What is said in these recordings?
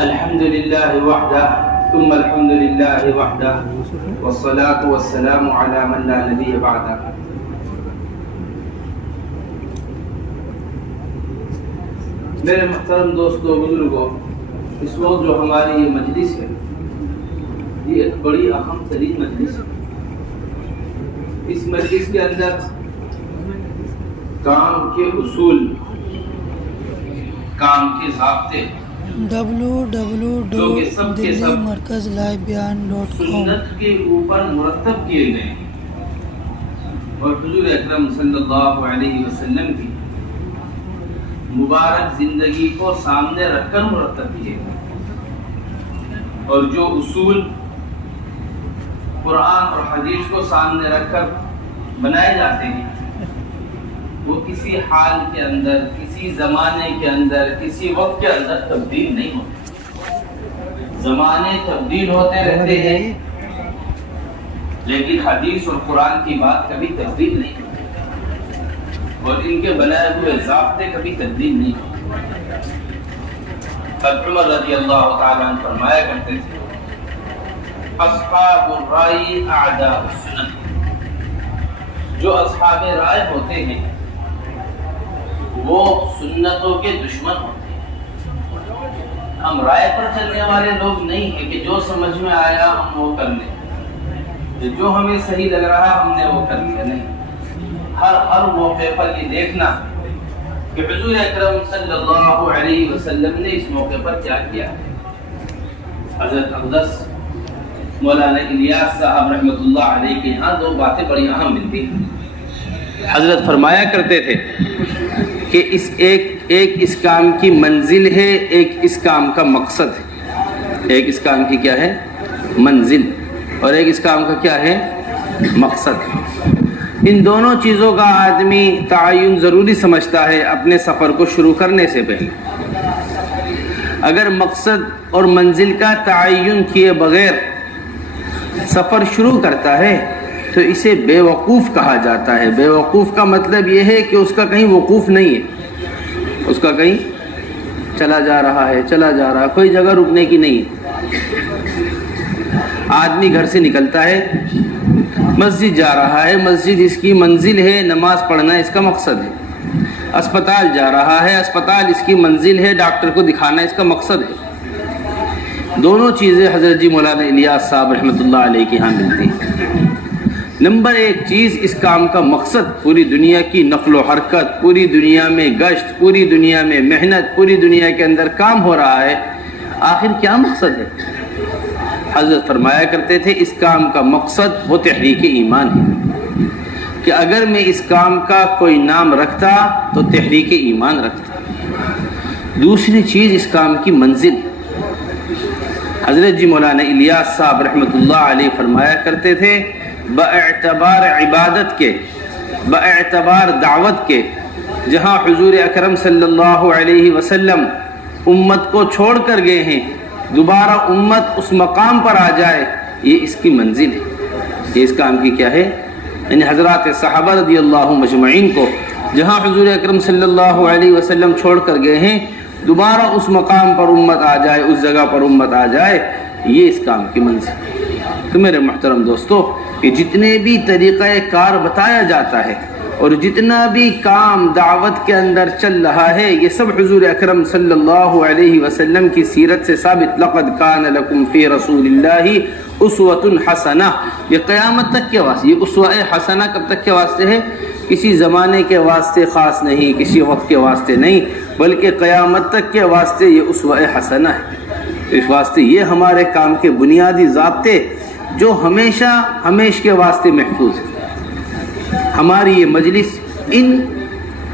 الحمد لله وحده ثم الحمد لله وحده والصلاة والسلام على من لا نبي بعده. میرے محترم دوستوں بزرگوں، اس وقت جو ہماری یہ مجلس ہے یہ ایک بڑی اہم ترین مجلس ہے. اس مجلس کے اندر کام کے اصول، کام کے ضابطے www.delhimarkazlivebeyan.com سنت کے اوپر مرتب کیے گئے اور حضور اکرم صلی اللہ علیہ وسلم کی مبارک زندگی کو سامنے رکھ کر مرتب کیے گئے. اور جو اصول قرآن اور حدیث کو سامنے رکھ کر بنائے جاتے ہیں وہ کسی حال کے اندر، کسی زمانے کے اندر، کسی وقت کے اندر تبدیل نہیں ہوتے. زمانے تبدیل ہوتے رہتے ہیں لیکن حدیث اور قرآن کی بات کبھی تبدیل نہیں ہوتی اور ان کے بنائے ہوئے ضابطے کبھی تبدیل نہیں ہوتے. حضرت عمر رضی اللہ تعالیٰ عنہ فرمایا کرتے تھے اصحاب الرائے اعداء السنن. جو اصحاب رائے ہوتے ہیں وہ سنتوں کے دشمن ہوتے ہیں. ہم رائے پر چلنے والے لوگ نہیں ہیں کہ جو سمجھ میں آیا ہم وہ کر لیں، جو ہمیں صحیح لگ رہا ہم نے وہ کر لیا. نہیں، ہر موقع پر یہ دیکھنا کہ حضور اکرم صلی اللہ علیہ وسلم نے اس موقع پر کیا کیا. حضرت اقدس مولانا الیاس صاحب رحمۃ اللہ علیہ کے یہاں دو باتیں بڑی اہم ملتی ہیں. حضرت فرمایا کرتے تھے کہ ایک اس کام کی منزل ہے، ایک اس کام کا مقصد ہے. ایک اس کام کی کیا ہے؟ منزل، اور ایک اس کام کا کیا ہے؟ مقصد. ان دونوں چیزوں کا آدمی تعین ضروری سمجھتا ہے اپنے سفر کو شروع کرنے سے پہلے. اگر مقصد اور منزل کا تعین کیے بغیر سفر شروع کرتا ہے تو اسے بے وقوف کہا جاتا ہے. بے وقوف کا مطلب یہ ہے کہ اس کا کہیں وقوف نہیں ہے، اس کا کہیں چلا جا رہا ہے، کوئی جگہ رکنے کی نہیں ہے. آدمی گھر سے نکلتا ہے، مسجد جا رہا ہے، مسجد اس کی منزل ہے، نماز پڑھنا اس کا مقصد ہے. اسپتال جا رہا ہے، اسپتال اس کی منزل ہے، ڈاکٹر کو دکھانا اس کا مقصد ہے. دونوں چیزیں حضرت جی مولانا الیاس صاحب رحمۃ اللہ علیہ کے ہاں ملتی ہیں. نمبر ایک چیز، اس کام کا مقصد پوری دنیا کی نقل و حرکت، پوری دنیا میں گشت، پوری دنیا میں محنت، پوری دنیا کے اندر کام ہو رہا ہے. آخر کیا مقصد ہے؟ حضرت فرمایا کرتے تھے اس کام کا مقصد وہ تحریک ایمان ہے کہ اگر میں اس کام کا کوئی نام رکھتا تو تحریک ایمان رکھتا. دوسری چیز اس کام کی منزل. حضرت جی مولانا الیاس صاحب رحمۃ اللہ علیہ فرمایا کرتے تھے باعتبار عبادت کے، باعتبار دعوت کے، جہاں حضور اکرم صلی اللہ علیہ وسلم امت کو چھوڑ کر گئے ہیں، دوبارہ امت اس مقام پر آ جائے، یہ اس کی منزل ہے. یہ اس کام کی کیا ہے؟ یعنی حضرات صحابہ رضی اللہ مجمعین کو جہاں حضور اکرم صلی اللہ علیہ وسلم چھوڑ کر گئے ہیں، دوبارہ اس مقام پر امت آ جائے، اس جگہ پر امت آ جائے، یہ اس کام کی منزل. تو میرے محترم دوستو، کہ جتنے بھی طریقہ کار بتایا جاتا ہے اور جتنا بھی کام دعوت کے اندر چل رہا ہے، یہ سب حضور اکرم صلی اللہ علیہ وسلم کی سیرت سے ثابت. لقد کان لکم فی رسول اللہ اسوۃ حسنہ. یہ قیامت تک کے واسطے، یہ اسوہ حسنہ کب تک کے واسطے ہے؟ کسی زمانے کے واسطے خاص نہیں، کسی وقت کے واسطے نہیں، بلکہ قیامت تک کے واسطے یہ اسوہ حسنہ ہے. اس واسطے یہ ہمارے کام کے بنیادی ضابطے جو ہمیش کے واسطے محفوظ ہے. ہماری یہ مجلس ان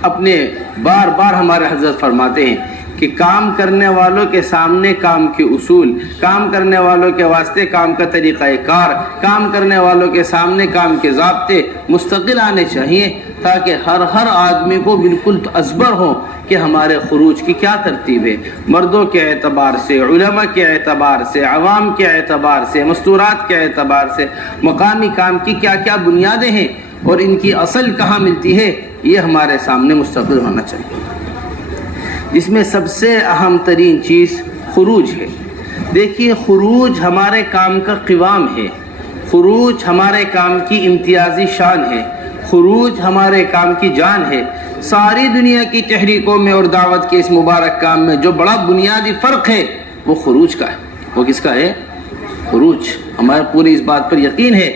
اپنے بار ہمارے حضرت فرماتے ہیں کہ کام کرنے والوں کے سامنے کام کے اصول، کام کرنے والوں کے واسطے کام کا طریقہ کار، کام کرنے والوں کے سامنے کام کے ضابطے مستقل آنے چاہیے تاکہ ہر آدمی کو بالکل ازبر ہو کہ ہمارے خروج کی کیا ترتیب ہے. مردوں کے اعتبار سے، علماء کے اعتبار سے، عوام کے اعتبار سے، مستورات کے اعتبار سے مقامی کام کی کیا کیا بنیادیں ہیں اور ان کی اصل کہاں ملتی ہے، یہ ہمارے سامنے مستقل ہونا چاہیے. جس میں سب سے اہم ترین چیز خروج ہے. دیکھیے خروج ہمارے کام کا قوام ہے، خروج ہمارے کام کی امتیازی شان ہے، خروج ہمارے کام کی جان ہے. ساری دنیا کی تحریکوں میں اور دعوت کے اس مبارک کام میں جو بڑا بنیادی فرق ہے وہ خروج کا ہے. وہ کس کا ہے؟ خروج. ہمارے پوری اس بات پر یقین ہے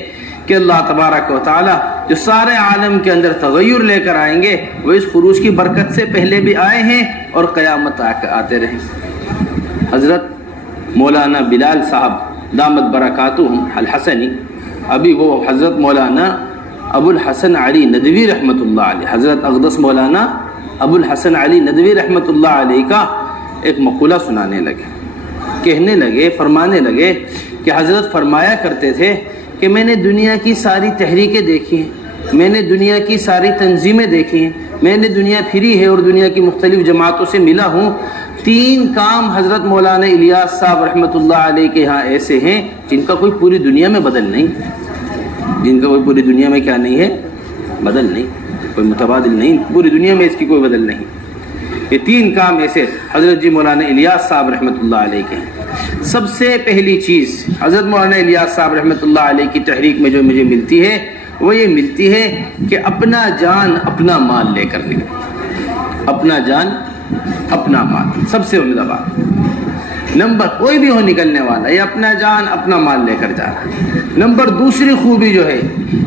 کہ اللہ تبارک و تعالی جو سارے عالم کے اندر تغیر لے کر آئیں گے وہ اس خروج کی برکت سے پہلے بھی آئے ہیں اور قیامت آتے رہیں. حضرت مولانا بلال صاحب دامت برکاتہم الحسنی، ابھی وہ حضرت مولانا ابو الحسن علی ندوی رحمۃ اللہ علیہ، حضرت اقدس مولانا ابو الحسن علی ندوی رحمۃ اللہ علیہ کا ایک مقولہ سنانے لگے، کہنے لگے، فرمانے لگے کہ حضرت فرمایا کرتے تھے کہ میں نے دنیا کی ساری تحریکیں دیکھی ہیں، میں نے دنیا کی ساری تنظیمیں دیکھی ہیں، میں نے دنیا پھری ہے اور دنیا کی مختلف جماعتوں سے ملا ہوں. 3 کام حضرت مولانا الیاس صاحب رحمۃ اللہ علیہ کے ہاں ایسے ہیں جن کا کوئی پوری دنیا میں بدل نہیں، جن کا کوئی پوری دنیا میں کیا نہیں ہے؟ بدل نہیں، کوئی متبادل نہیں، پوری دنیا میں اس کی کوئی بدل نہیں. یہ 3 کام ایسے حضرت جی مولانا الیاس صاحب رحمۃ اللہ علیہ کے ہیں. سب سے پہلی چیز حضرت مولانا الیاس صاحب رحمۃ اللہ علیہ کی تحریک میں جو مجھے ملتی ہے وہ یہ ملتی ہے کہ اپنا جان اپنا مال لے کر نکلے. اپنا جان اپنا مال سب سے عمدہ بات. نمبر کوئی بھی ہو نکلنے والا یہ اپنا جان اپنا مال لے کر جا رہا ہے. نمبر دوسری خوبی جو ہے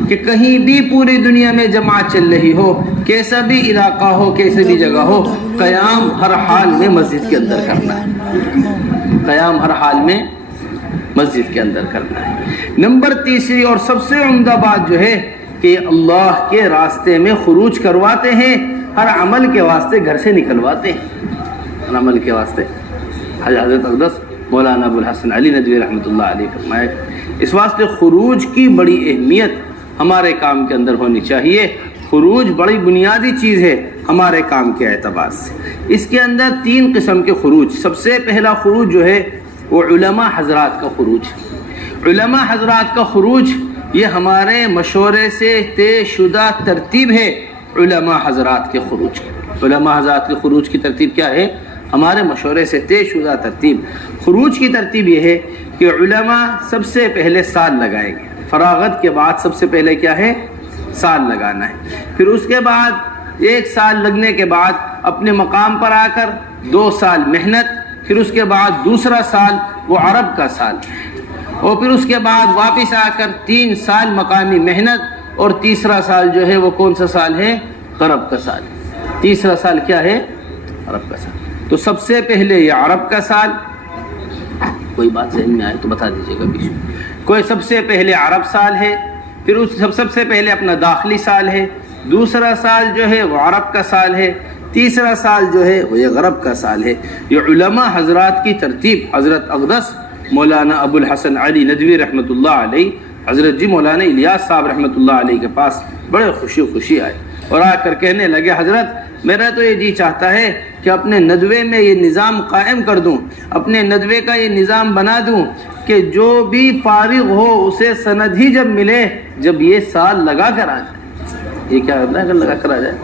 کہ کہیں بھی پوری دنیا میں جماعت چل رہی ہو، کیسا بھی علاقہ ہو، کیسے بھی جگہ ہو، قیام ہر حال میں مسجد کے اندر کرنا ہے. قیام ہر حال میں مسجد کے اندر کرنا ہے. نمبر تیسری اور سب سے عمدہ بات جو ہے کہ اللہ کے راستے میں خروج کرواتے ہیں، ہر عمل کے واسطے گھر سے نکلواتے ہیں، ہر عمل کے واسطے. حضرت اقدس مولانا ابو الحسن علی ندوی رحمۃ اللہ علیہ فرمایا اس واسطے خروج کی بڑی اہمیت ہمارے کام کے اندر ہونی چاہیے. خروج بڑی بنیادی چیز ہے ہمارے کام کے اعتبار سے. اس کے اندر 3 قسم کے خروج. سب سے پہلا خروج جو ہے وہ علماء حضرات کا خروج. علماء حضرات کا خروج یہ ہمارے مشورے سے طے شدہ ترتیب ہے. علماء حضرات کے خروج، علماء حضرات کے خروج کی ترتیب کیا ہے؟ ہمارے مشورے سے طے شدہ ترتیب. خروج کی ترتیب یہ ہے کہ علماء سب سے پہلے سال لگائیں گے. فراغت کے بعد سب سے پہلے کیا ہے؟ سال لگانا ہے. پھر اس کے بعد 1 سال لگنے کے بعد اپنے مقام پر آ کر 2 سال محنت. پھر اس کے بعد دوسرا سال وہ عرب کا سال، اور پھر اس کے بعد واپس آ کر 3 سال مقامی محنت، اور تیسرا سال جو ہے وہ کون سا سال ہے؟ عرب کا سال. تیسرا سال کیا ہے؟ عرب کا سال. تو سب سے پہلے یہ عرب کا سال، کوئی بات ذہن میں آئے تو بتا دیجیے گا بیچ میں. کوئی سب سے پہلے عرب سال ہے، پھر اس سب سے پہلے اپنا داخلی سال ہے، دوسرا سال جو ہے وہ عرب کا سال ہے، تیسرا سال جو ہے وہ یہ غرب کا سال ہے. یہ علماء حضرات کی ترتیب حضرت اقدس مولانا ابو الحسن علی ندوی رحمۃ اللہ علیہ، حضرت جی مولانا الیاس صاحب رحمۃ اللہ علیہ کے پاس بڑے خوشی آئے اور آ کر کہنے لگے حضرت میرا تو یہ جی چاہتا ہے کہ اپنے ندوے میں یہ نظام قائم کر دوں، اپنے ندوے کا یہ نظام بنا دوں کہ جو بھی فارغ ہو اسے سند ہی جب ملے جب یہ سال لگا کر آ جائے. یہ کیا ہوتا ہے اگر لگا کر آ جائے؟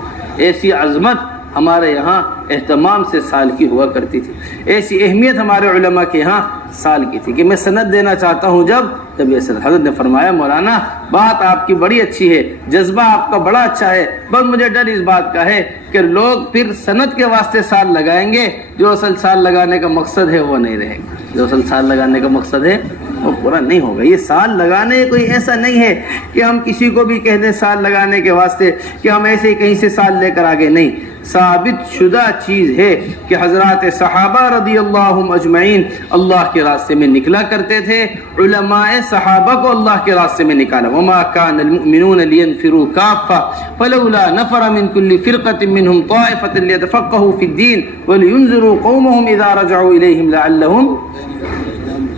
ایسی عظمت ہمارے یہاں اہتمام سے سال کی ہوا کرتی تھی، ایسی اہمیت ہمارے علماء کے یہاں سال کی تھی کہ میں سند دینا چاہتا ہوں جب یہ سند. حضرت نے فرمایا مولانا بات آپ کی بڑی اچھی ہے، جذبہ آپ کا بڑا اچھا ہے، بس مجھے ڈر اس بات کا ہے کہ لوگ پھر سند کے واسطے سال لگائیں گے، جو اصل سال لگانے کا مقصد ہے وہ نہیں رہے گا. جو اصل سال لگانے کا مقصد ہے وہ پورا نہیں ہوگا. یہ سال لگانے کوئی ایسا نہیں ہے کہ ہم کسی کو بھی کہہ دیں سال لگانے کے واسطے کہ ہم ایسے ہی کہیں سے سال لے کر آگے نہیں. ثابت شدہ چیز ہے کہ حضرات صحابہ رضی اللہ اجمعین اللہ کے راستے میں نکلا کرتے تھے. علماء صحابہ کو اللہ کے راستے میں نکالا. وما كان المؤمنون لينفروا كافة فلولا نفر من كل فرقة منهم طائفة ليتفقهوا في الدين ولينذروا قومهم اذا رجعوا اليهم لعلهم،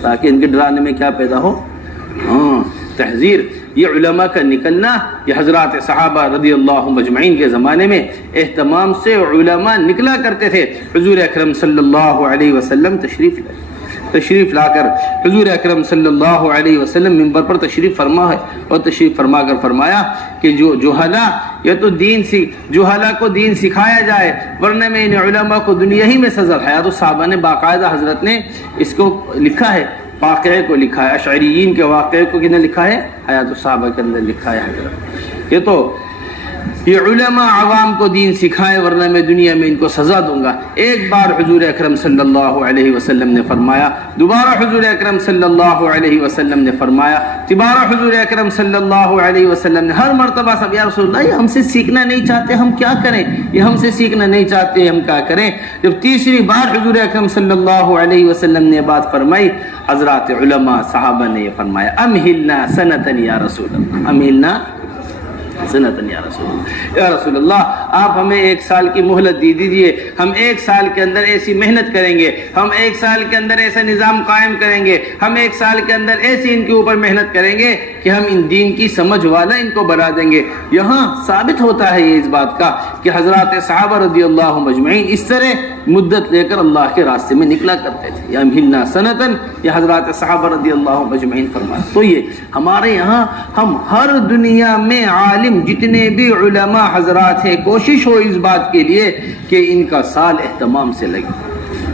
تاکہ ان کے ڈرانے میں کیا پیدا ہو؟ تحذیر. یہ علماء کا نکلنا یہ حضرات صحابہ رضی اللہ مجمعین کے زمانے میں اہتمام سے علماء نکلا کرتے تھے. حضور اکرم صلی اللہ علیہ وسلم تشریف لائے. تشریف لا کر حضور اکرم صلی اللہ علیہ وسلم منبر پر تشریف فرما ہے اور تشریف فرما کر فرمایا کہ جو جہلا یا تو جہلا کو دین سکھایا جائے، ورنہ میں ان علماء کو دنیا ہی میں سزا۔ حیات الصحابہ نے باقاعدہ حضرت نے اس کو لکھا ہے، واقعے کو لکھا ہے، اشعریین کے واقعے کو کنے لکھا ہے؟ حیات الصحابہ کے اندر لکھا ہے حضرت۔ یہ تو یہ علماء عوام کو دین سکھائیں، ورنہ میں دنیا میں ان کو سزا دوں گا۔ ایک بار حضور اکرم صلی اللہ علیہ وسلم نے فرمایا، دوبارہ حضور اکرم صلی اللہ علیہ وسلم نے فرمایا، تیبارہ حضور اکرم صلی اللہ علیہ وسلم نے ہر مرتبہ سب، یا رسول اللہ یہ ہم سے سیکھنا نہیں چاہتے، ہم کیا کریں؟ یہ ہم سے سیکھنا نہیں چاہتے، ہم کیا کریں؟ جب تیسری بار حضور اکرم صلی اللہ علیہ وسلم نے بات فرمائی، حضرات علماء صحابہ نے یہ فرمایا، امہلنا سنتن یا رسول اللہ، امہلنا سنتن یا رسول اللہ، یا رسول اللہ آپ ہمیں 1 سال کی مہلت دیجیے، ہم 1 سال کے اندر ایسی محنت کریں گے، ہم 1 سال کے اندر ایسا نظام قائم کریں گے، ہم 1 سال کے اندر ایسی ان کے اوپر محنت کریں گے کہ ہم ان دین کی سمجھ والا ان کو بنا دیں گے۔ یہاں ثابت ہوتا ہے یہ اس بات کا کہ حضرات صحابہ رضی اللہ مجمعین اس طرح مدت لے کر اللہ کے راستے میں نکلا کرتے تھے۔ یا امہلنا سنتن، یہ حضرات صحابہ رضی اللہ مجمعین فرمایا۔ تو یہ ہمارے یہاں ہم ہر دنیا میں عالم جتنے بھی علماء حضرات ہیں، کوشش ہو اس بات کے لیے کہ ان کا سال اہتمام سے لگے،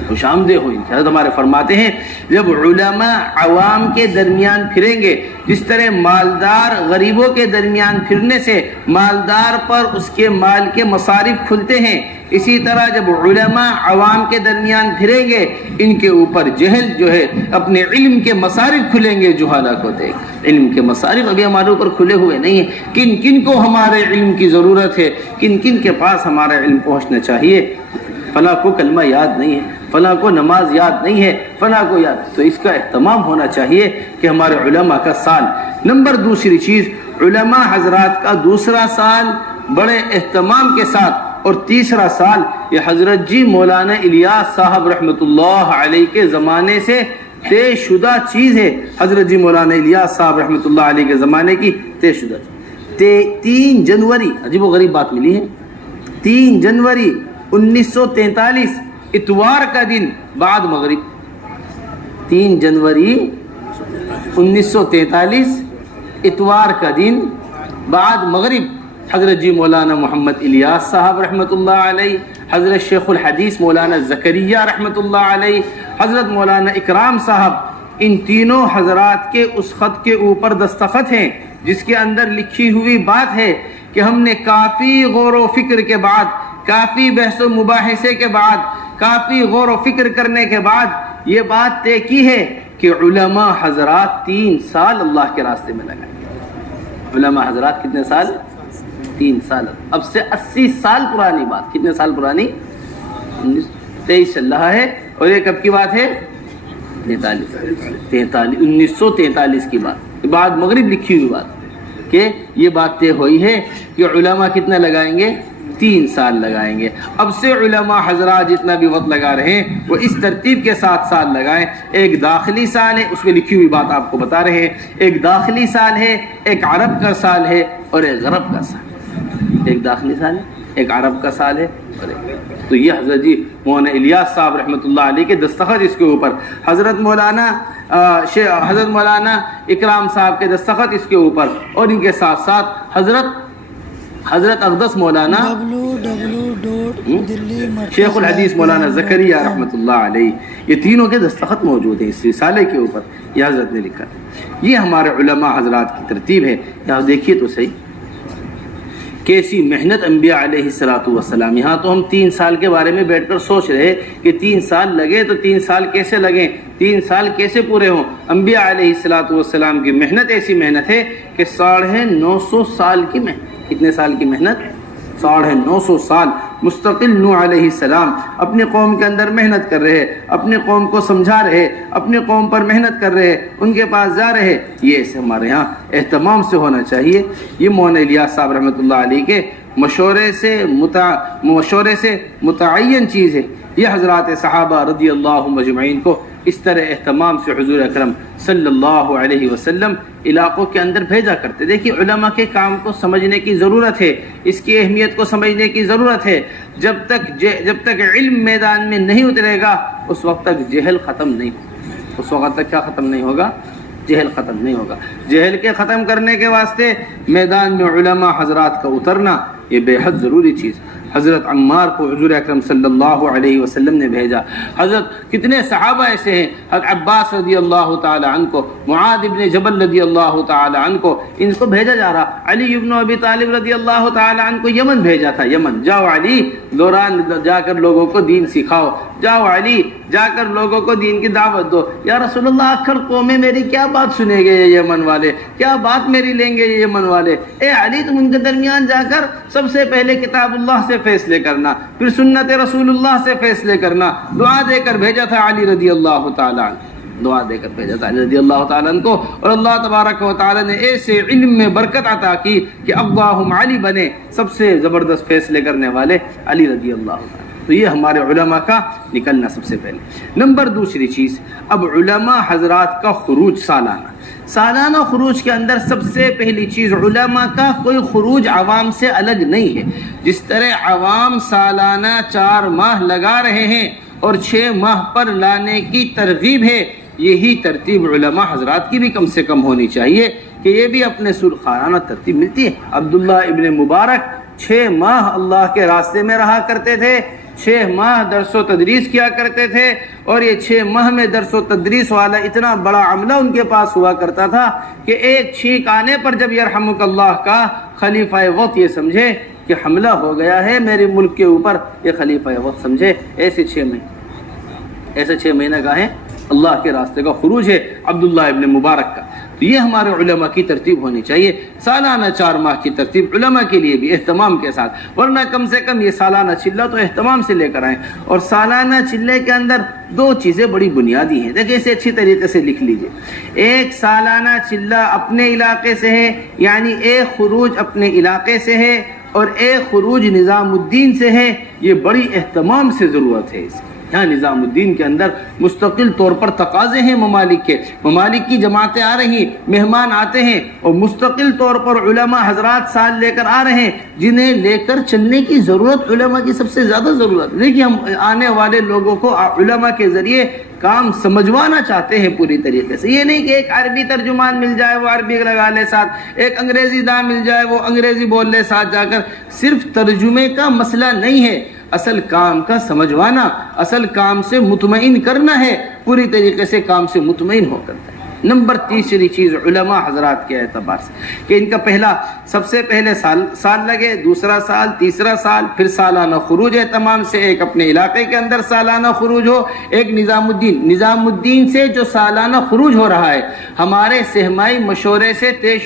خوش آمدید ہو۔ حضرت ہمارے فرماتے ہیں جب علماء عوام کے درمیان پھریں گے، جس طرح مالدار غریبوں کے درمیان پھرنے سے مالدار پر اس کے مال کے مصارف کھلتے ہیں، اسی طرح جب علماء عوام کے درمیان پھریں گے ان کے اوپر جہل جو ہے اپنے علم کے مصارف کھلیں گے۔ جہالا کو دیکھ، علم کے مصارف ابھی ہمارے اوپر کھلے ہوئے نہیں ہیں، کن کن کو ہمارے علم کی ضرورت ہے، کن کن کے پاس ہمارا علم پہنچنا چاہیے۔ فلاں کو کلمہ یاد نہیں ہے، فلاں کو نماز یاد نہیں ہے، فلاں کو یاد، تو اس کا اہتمام ہونا چاہیے کہ ہمارے علماء کا سال۔ نمبر دوسری چیز، علماء حضرات کا دوسرا سال بڑے اہتمام کے ساتھ، اور تیسرا سال یہ حضرت جی مولانا الیاس صاحب رحمۃ اللہ علیہ کے زمانے سے طے شدہ چیز ہے۔ حضرت جی مولانا الیاس صاحب رحمۃ اللہ علیہ کے زمانے کی طے شدہ 3 جنوری، عجیب و غریب بات ملی ہے، 3 جنوری 1943 اتوار کا دن بعد مغرب، 3 جنوری 1943 اتوار کا دن بعد مغرب، حضرت جی مولانا محمد الیاس صاحب رحمۃ اللہ علیہ، حضرت شیخ الحدیث مولانا زکریہ رحمۃ اللہ علیہ، حضرت مولانا اکرام صاحب، ان تینوں حضرات کے اس خط کے اوپر دستخط ہیں جس کے اندر لکھی ہوئی بات ہے کہ ہم نے کافی غور و فکر کے بعد، کافی بحث و مباحثے کے بعد، کافی غور و فکر کرنے کے بعد یہ بات طے کی ہے کہ علماء حضرات 3 سال اللہ کے راستے میں لگائیں۔ علماء حضرات کتنے سال؟ 3 سال۔ اب سے 80 سال پرانی بات، کتنے سال پرانی؟ 23 چل رہا ہے، اور یہ کب کی بات ہے؟ 1943 کی بات، بعد مغرب لکھی ہوئی بات کہ یہ بات طے ہوئی ہے کہ علماء کتنا لگائیں گے؟ 3 سال لگائیں گے۔ اب سے علماء حضرات جتنا بھی وقت لگا رہے ہیں وہ اس ترتیب کے ساتھ سال لگائیں۔ ایک داخلی سال ہے، اس میں لکھی ہوئی بات آپ کو بتا رہے ہیں، ایک داخلی سال ہے، ایک عرب کا سال ہے اور ایک غرب کا سال ہے۔ ایک داخلی سال ہے، ایک عرب کا سال ہے اور ایک، تو یہ حضرت جی مولانا الیاس صاحب رحمۃ اللہ علیہ کے دستخط اس کے اوپر، حضرت مولانا اکرام صاحب کے دستخط اس کے اوپر، اور ان کے ساتھ ساتھ حضرت اقدس مولانا شیخ الحدیث مولانا زکریہ رحمۃ اللہ علیہ، یہ تینوں کے دستخط موجود ہیں اس رسالے کے اوپر، یہ حضرت نے لکھا ہے۔ یہ ہمارے علماء حضرات کی ترتیب ہے۔ یہاں دیکھیے تو صحیح کیسی محنت انبیاء علیہ الصلوۃ والسلام۔ یہاں تو ہم 3 سال کے بارے میں بیٹھ کر سوچ رہے کہ 3 سال لگے تو 3 سال کیسے لگیں، 3 سال کیسے پورے ہوں۔ انبیاء علیہ الصلوۃ والسلام کی محنت ایسی محنت ہے کہ 950 سال کی محنت۔ کتنے سال کی محنت؟ 950 سال مستقل نوح علیہ السلام اپنے قوم کے اندر محنت کر رہے، اپنے قوم کو سمجھا رہے، اپنے قوم پر محنت کر رہے، ان کے پاس جا رہے۔ یہ ایسے ہمارے ہاں اہتمام سے ہونا چاہیے۔ یہ مولانا الیاس صاحب رحمۃ اللہ علیہ کے مشورے سے متعین چیز ہے۔ یہ حضرات صحابہ رضی اللہ مجمعین کو اس طرح اہتمام سے حضور اکرم صلی اللہ علیہ وسلم علاقوں کے اندر بھیجا کرتے۔ دیکھیے علماء کے کام کو سمجھنے کی ضرورت ہے، اس کی اہمیت کو سمجھنے کی ضرورت ہے۔ جب تک علم میدان میں نہیں اترے گا اس وقت تک جہل ختم نہیں اس وقت تک کیا ختم نہیں ہوگا؟ جہل ختم نہیں ہوگا۔ جہل کے ختم کرنے کے واسطے میدان میں علماء حضرات کا اترنا یہ بے حد ضروری چیز۔ حضرت عمار کو حضور اکرم صلی اللہ علیہ وسلم نے بھیجا۔ حضرت کتنے صحابہ ایسے ہیں، حضرت عباس رضی اللہ تعالی عنہ کو، معاذ ابن جبل رضی اللہ تعالی عنہ کو، ان کو بھیجا جا رہا۔ علی ابن ابی طالب رضی اللہ تعالی عنہ کو یمن بھیجا تھا۔ یمن جاؤ علی، دوران جا کر لوگوں کو دین سکھاؤ، جاؤ علی جا کر لوگوں کو دین کی دعوت دو۔ یا رسول اللہ آخر قومیں میری کیا بات سنیں گے یہ یمن والے، کیا بات میری لیں گے یہ یمن والے؟ اے علی تم ان کے درمیان جا کر سب سے پہلے کتاب اللہ سے فیصلے کرنا، پھر سنت رسول اللہ سے فیصلے کرنا۔ دعا دے کر بھیجا تھا علی رضی اللہ تعالی عنہ، دعا دے کر بھیجا تھا علی رضی اللہ تعالی عنہ کو، اور اللہ تبارک و تعالی نے ایسے علم میں برکت عطا کی کہ اللہم علی بنے، سب سے زبردست فیصلے کرنے والے علی رضی اللہ تعالی۔ تو یہ ہمارے علماء کا نکلنا سب سے پہلے۔ نمبر دوسری چیز، اب علماء حضرات کا خروج سالانہ خروج کے اندر سب سے پہلی چیز، علماء کا کوئی خروج عوام سے الگ نہیں ہے۔ جس طرح عوام سالانہ 4 ماہ لگا رہے ہیں اور 6 ماہ پر لانے کی ترغیب ہے، یہی ترتیب علماء حضرات کی بھی کم سے کم ہونی چاہیے کہ یہ بھی اپنے سلخانہ ترتیب ملتی ہے۔ عبداللہ ابن مبارک 6 ماہ اللہ کے راستے میں رہا کرتے تھے، 6 ماہ درس و تدریس کیا کرتے تھے، اور یہ 6 ماہ میں درس و تدریس والا اتنا بڑا عملہ ان کے پاس ہوا کرتا تھا کہ ایک چھینک آنے پر جب یرحمک اللہ کا خلیفہ وقت یہ سمجھے کہ حملہ ہو گیا ہے میرے ملک کے اوپر، یہ خلیفہ وقت سمجھے ایسے 6 مہینے کا ہے اللہ کے راستے کا خروج ہے عبداللہ ابن مبارک کا۔ تو یہ ہمارے علماء کی ترتیب ہونی چاہیے، سالانہ 4 ماہ کی ترتیب علماء کے لیے بھی اہتمام کے ساتھ، ورنہ کم سے کم یہ سالانہ چلہ تو اہتمام سے لے کر آئیں۔ اور سالانہ چلے کے اندر 2 چیزیں بڑی بنیادی ہیں، دیکھیں اسے اچھی طریقے سے لکھ لیجئے۔ ایک سالانہ چلہ اپنے علاقے سے ہے، یعنی ایک خروج اپنے علاقے سے ہے، اور ایک خروج نظام الدین سے ہے۔ یہ بڑی اہتمام سے ضرورت ہے اس کی۔ یہاں نظام الدین کے اندر مستقل طور پر تقاضے ہیں ممالک کی جماعتیں آ رہی ہیں، مہمان آتے ہیں، اور مستقل طور پر علماء حضرات ساتھ لے کر آ رہے ہیں، جنہیں لے کر چلنے کی ضرورت علماء کی سب سے زیادہ ضرورت ہے کہ ہم آنے والے لوگوں کو علماء کے ذریعے کام سمجھوانا چاہتے ہیں پوری طریقے سے۔ یہ نہیں کہ ایک عربی ترجمان مل جائے وہ عربی لگا لے ساتھ، ایک انگریزی داں مل جائے وہ انگریزی بول لے ساتھ جا کر۔ صرف ترجمے کا مسئلہ نہیں ہے، اصل کام کا سمجھوانا، اصل کام سے مطمئن کرنا ہے، پوری طریقے سے کام سے مطمئن ہو کر۔ نمبر تیسری چیز علماء حضرات کے اعتبار سے کہ ان کا سب سے پہلے سال لگے، دوسرا سال، تیسرا سال، پھر سالانہ خروج ہے تمام سے، ایک اپنے علاقے کے اندر سالانہ خروج ہو، ایک نظام الدین سے جو سالانہ خروج ہو رہا ہے، ہمارے سہمائی مشورے سے طے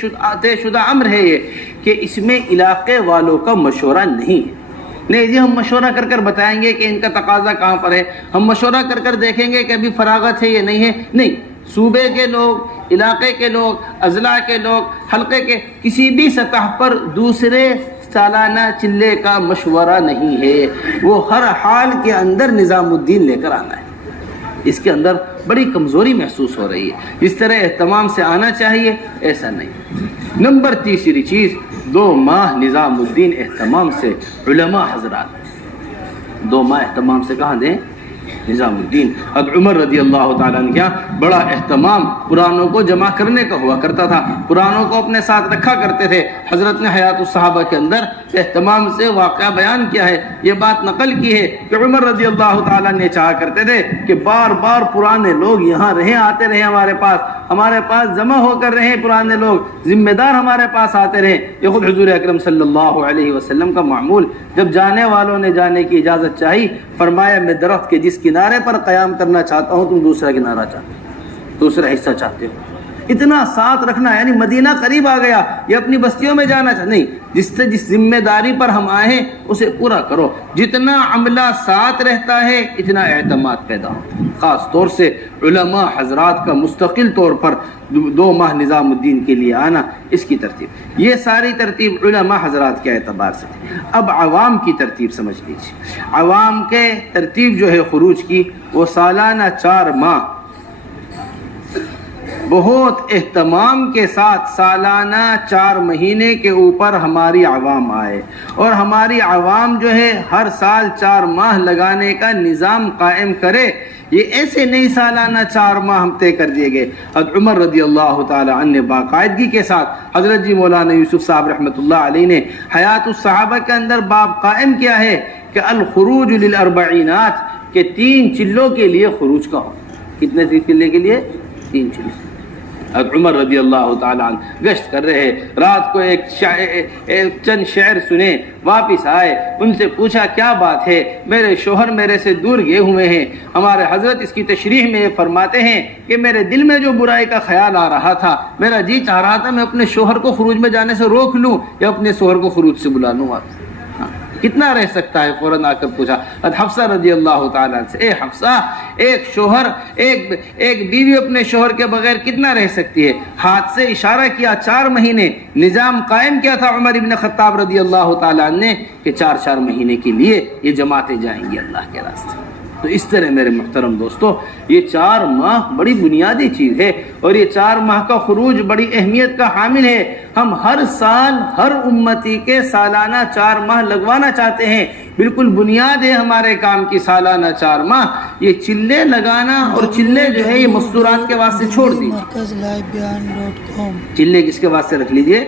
شدہ امر ہے یہ کہ اس میں علاقے والوں کا مشورہ نہیں ہے۔ نہیں جی ہم مشورہ کر بتائیں گے کہ ان کا تقاضا کہاں پر ہے، ہم مشورہ کر دیکھیں گے کہ ابھی فراغت ہے یا نہیں ہے، نہیں۔ صوبے کے لوگ، علاقے کے لوگ، اضلاع کے لوگ، حلقے کے کسی بھی سطح پر دوسرے سالانہ چلے کا مشورہ نہیں ہے، وہ ہر حال کے اندر نظام الدین لے کر آنا ہے۔ اس کے اندر بڑی کمزوری محسوس ہو رہی ہے، اس طرح اہتمام سے آنا چاہیے، ایسا نہیں۔ نمبر تیسری چیز، 2 ماہ نظام الدین اہتمام سے علماء حضرات 2 ماہ اہتمام سے کہاں دیں؟ نظام الدین۔ حضرت عمر رضی اللہ تعالیٰ عنہ کیا بڑا اہتمام قرآنوں کو جمع کرنے کا ہوا کرتا تھا، قرآنوں کو اپنے ساتھ رکھا کرتے تھے۔ حضرت نے حیات الصحابہ کے اندر اہتمام سے واقعہ بیان کیا ہے، یہ بات نقل کی ہے کہ عمر رضی اللہ تعالیٰ نے چاہا کرتے تھے کہ بار بار پرانے لوگ یہاں آتے رہے ہمارے پاس جمع ہو کر رہے، پرانے لوگ ذمہ دار ہمارے پاس آتے رہے۔ یہ خود حضور اکرم صلی اللہ علیہ وسلم کا معمول، جب جانے والوں نے جانے کی اجازت چاہی، فرمایا میں درخت کے جس کنارے پر قیام کرنا چاہتا ہوں تم دوسرا کنارہ چاہتے ہو، دوسرا حصہ چاہتے ہو۔ اتنا ساتھ رکھنا، یعنی مدینہ قریب آ گیا، یہ اپنی بستیوں میں جانا چاہتے نہیں، جس ذمہ داری پر ہم آئے ہیں اسے پورا کرو۔ جتنا عملہ ساتھ رہتا ہے اتنا اعتماد پیدا ہوتا ہے۔ خاص طور سے علماء حضرات کا مستقل طور پر 2 ماہ نظام الدین کے لیے آنا، اس کی ترتیب، یہ ساری ترتیب علماء حضرات کے اعتبار سے تھی۔ اب عوام کی ترتیب سمجھ لیجیے، عوام کے ترتیب جو ہے خروج کی، وہ سالانہ 4 ماہ بہت اہتمام کے ساتھ سالانہ 4 مہینے کے اوپر ہماری عوام آئے، اور ہماری عوام جو ہے ہر سال 4 ماہ لگانے کا نظام قائم کرے۔ یہ ایسے نہیں سالانہ 4 ماہ ہم طے کر دیے گئے. حضرت عمر رضی اللہ تعالی عنہ نے باقاعدگی کے ساتھ حضرت جی مولانا یوسف صاحب رحمۃ اللہ علیہ نے حیات الصحابہ کے اندر باب قائم کیا ہے کہ الخروج للاربعینات، کہ 3 چلوں کے لیے خروج کا ہو. کتنے چلے کے لیے؟ 3 چلے. حضرت عمر رضی اللہ تعالیٰ عنہ گشت کر رہے، رات کو چند شعر سنے، واپس آئے، ان سے پوچھا کیا بات ہے؟ میرے شوہر میرے سے دور گئے ہوئے ہیں. ہمارے حضرت اس کی تشریح میں فرماتے ہیں کہ میرے دل میں جو برائی کا خیال آ رہا تھا، میرا جی چاہ رہا تھا میں اپنے شوہر کو خروج میں جانے سے روک لوں یا اپنے شوہر کو خروج سے بلا لوں. کتنا رہ سکتا ہے؟ فوراً آ کر پوچھا حضرت حفصہ رضی اللہ تعالیٰ سے، اے حفصہ، ایک شوہر ایک بیوی اپنے شوہر کے بغیر کتنا رہ سکتی ہے؟ ہاتھ سے اشارہ کیا. 4 مہینے نظام قائم کیا تھا عمر ابن خطاب رضی اللہ تعالیٰ نے کہ 4 مہینے کے لیے یہ جماعتیں جائیں گی اللہ کے راستے. تو اس طرح میرے محترم دوستو، یہ 4 ماہ بڑی بنیادی چیز ہے، اور یہ 4 ماہ کا خروج بڑی اہمیت کا حامل ہے. ہم ہر سال ہر امتی کے سالانہ 4 ماہ لگوانا چاہتے ہیں. بالکل بنیاد ہے ہمارے کام کی سالانہ 4 ماہ. یہ چلے لگانا اور چلے جو ہے یہ مستورات کے واسطے چھوڑ دیجیے. چلے کس کے واسطے رکھ لیجئے؟